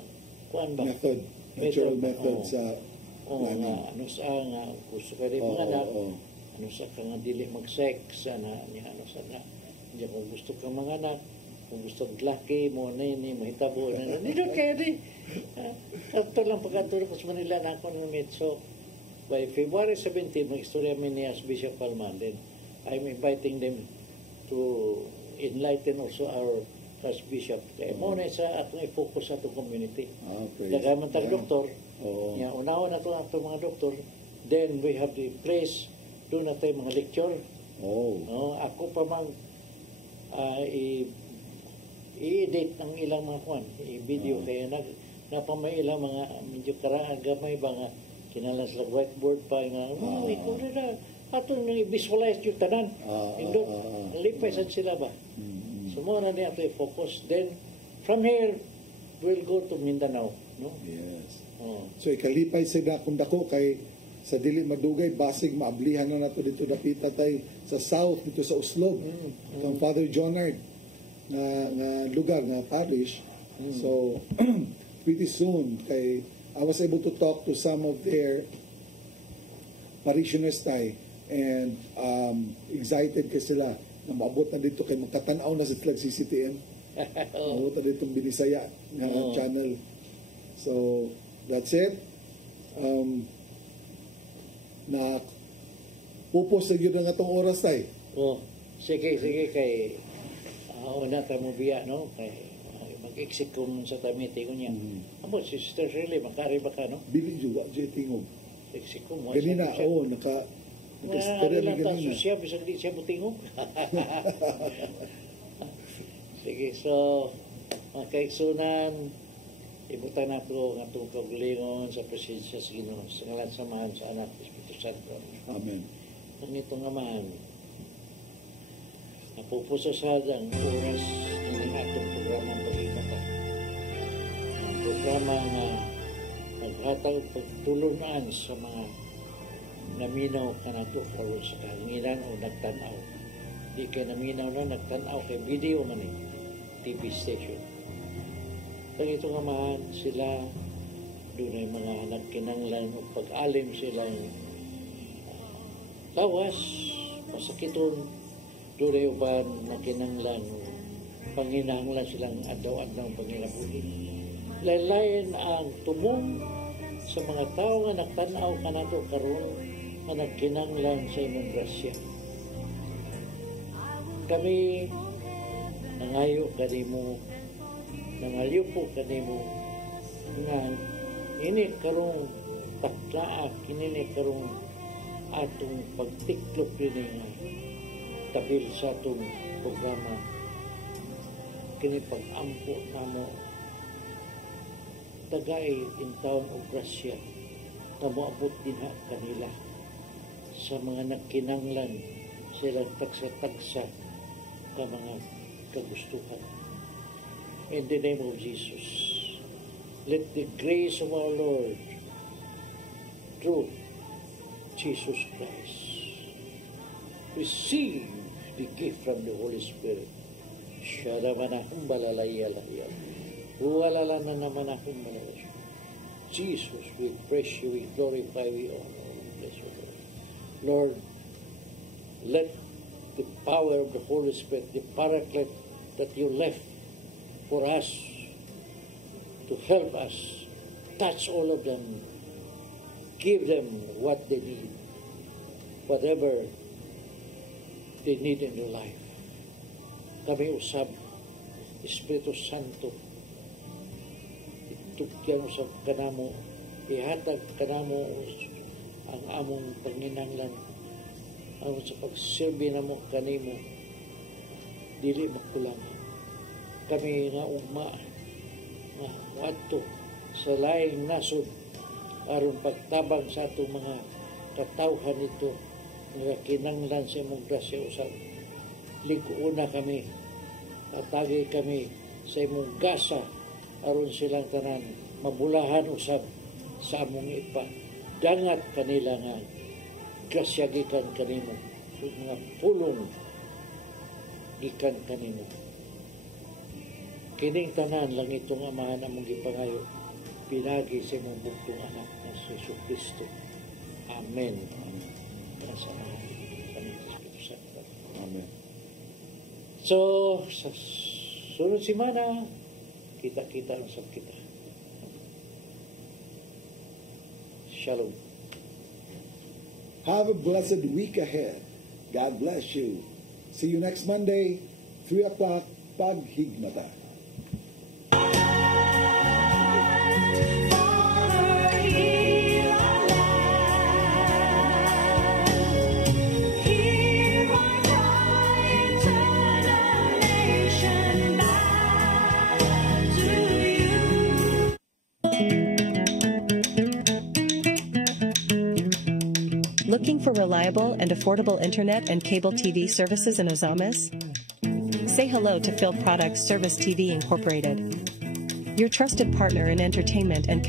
kuan ba? Natural method sa ano sa nga gusto ka rin mga anak, ano sa ka nga dili mag-sex, ano sa na, hindi kung gusto ka mga anak, kung gusto laki mo na yun, mahitabo na nito kaya di. Ito lang pagkatulog sa Manila na ako na meet. So, by February 17, mag-istorya mi ni Archbishop Palma, then I'm inviting them to enlighten also our Archbishop. Kaya muna sa atong i-focus sa atong community. Nagaman tag doktor, unawa na ito ang mga doktor, then we have the place, doon na tayo mga lecture. Ako pa mang i-edit ang ilang mga kwan, i-video, kaya napamay ilang mga medyo karaan gamay ba nga kinalas lang whiteboard pa nga ikaw na atong nang i-visualize yung tanan lipay sad sila ba so mo na niya to i-focus, then from here we'll go to Mindanao, no? Yes. So ikalipay sila kung dako kay sa dili madugay basig maablihan na nato dito dapita tay sa south dito sa Uslog kang Father Jonard nga lugar nga parish. So pretty soon kay I was able to talk to some of their parishioners tay and excited kay sila na maabot na dito kay magkatanaw na sa CCTM. Maabot na dito Binisaya nga channel. So that's it. Na pupos sa gyud nga tong oras tay. Sige kay una ta mo biya, no? Kay mag-exit ko sa tamite ko niya. Amo si Sister Shirley makari ba ka, no? Bili jud wa jud tingog. Exit ko mo. Ganina naka-istorya ni ganina. Siya bisag di siya butingog. Sige, so kaigsunan ibutan nato nga itong kaugalingon sa presensya sa Ginoo sa ngalan samahan sa Anak Espiritu Santo. Amen. Ang itong amahan napupusasad ang oras ng atong programa ng pag-ibata. Ang programa na naghatag pagtulunan sa mga naminaw kanato karon sa kahanginan o nagtanaw. Di kay naminaw na nagtanaw kay video man TV station. Ang itong amahan sila doon ay mga nagkinanglan o pag-alim sila lawas, masakiton doon ay uban nakinanglan o panginahanglan silang adlaw-adlaw panginabuhi. Laylayan ang tumong sa mga tao nga nagtanaw kanato karon nga nagkinanglan sa imong grasya. Kami nangayo kanimo, nangayo po kanimo nga ini karong taklaa, kinini karong atong pagtiklop rin nga tabil sa atong programa kini pag-ampo namo tagay intawon o grasya na moabot din kanila sa mga nagkinanglan silang tagsa-tagsa na mga kagustuhan. In the name of Jesus, let the grace of our Lord through Jesus Christ receive the gift from the Holy Spirit. Shadamanahum balalayalaya. Huwalala na naman akong malalas. Jesus, we praise you, we glorify, we honor, we bless you, Lord. Lord, let the power of the Holy Spirit, the paraclete that you left for us to help us, touch all of them, give them what they need, whatever they need in their life. Kami usab, Espiritu Santo, itukyan sa kanamo, ihatag kanamo ang among panginanglan, ang sa pagsilbi na mo kanimo, dili makulang. Kami nga ugma, nga wato sa laing nasod, aron pagtabang sa atong mga katawhan ito, nga kinanglan sa imong grasya usab. Lingkuuna kami, tatagay kami sa imong gasa, aron silang tanan mabulahan usab sa among ipa. Dangat kanila nga grasya gikan kanimo, mga pulong gikan kanimo. Kining tanan lang itong amahan among gipangayo, pinagi sa imong bugtong anak na si Jesus Kristo. Amen. Kasamahan kami sa Espiritu Santo. Amen. So, sa sunod simana, kita-kita ang kita. Shalom. Have a blessed week ahead. God bless you. See you next Monday, 3 o'clock, Paghigmata. Looking for reliable and affordable internet and cable TV services in Ozamis? Say hello to Phil Products Service TV Incorporated, your trusted partner in entertainment and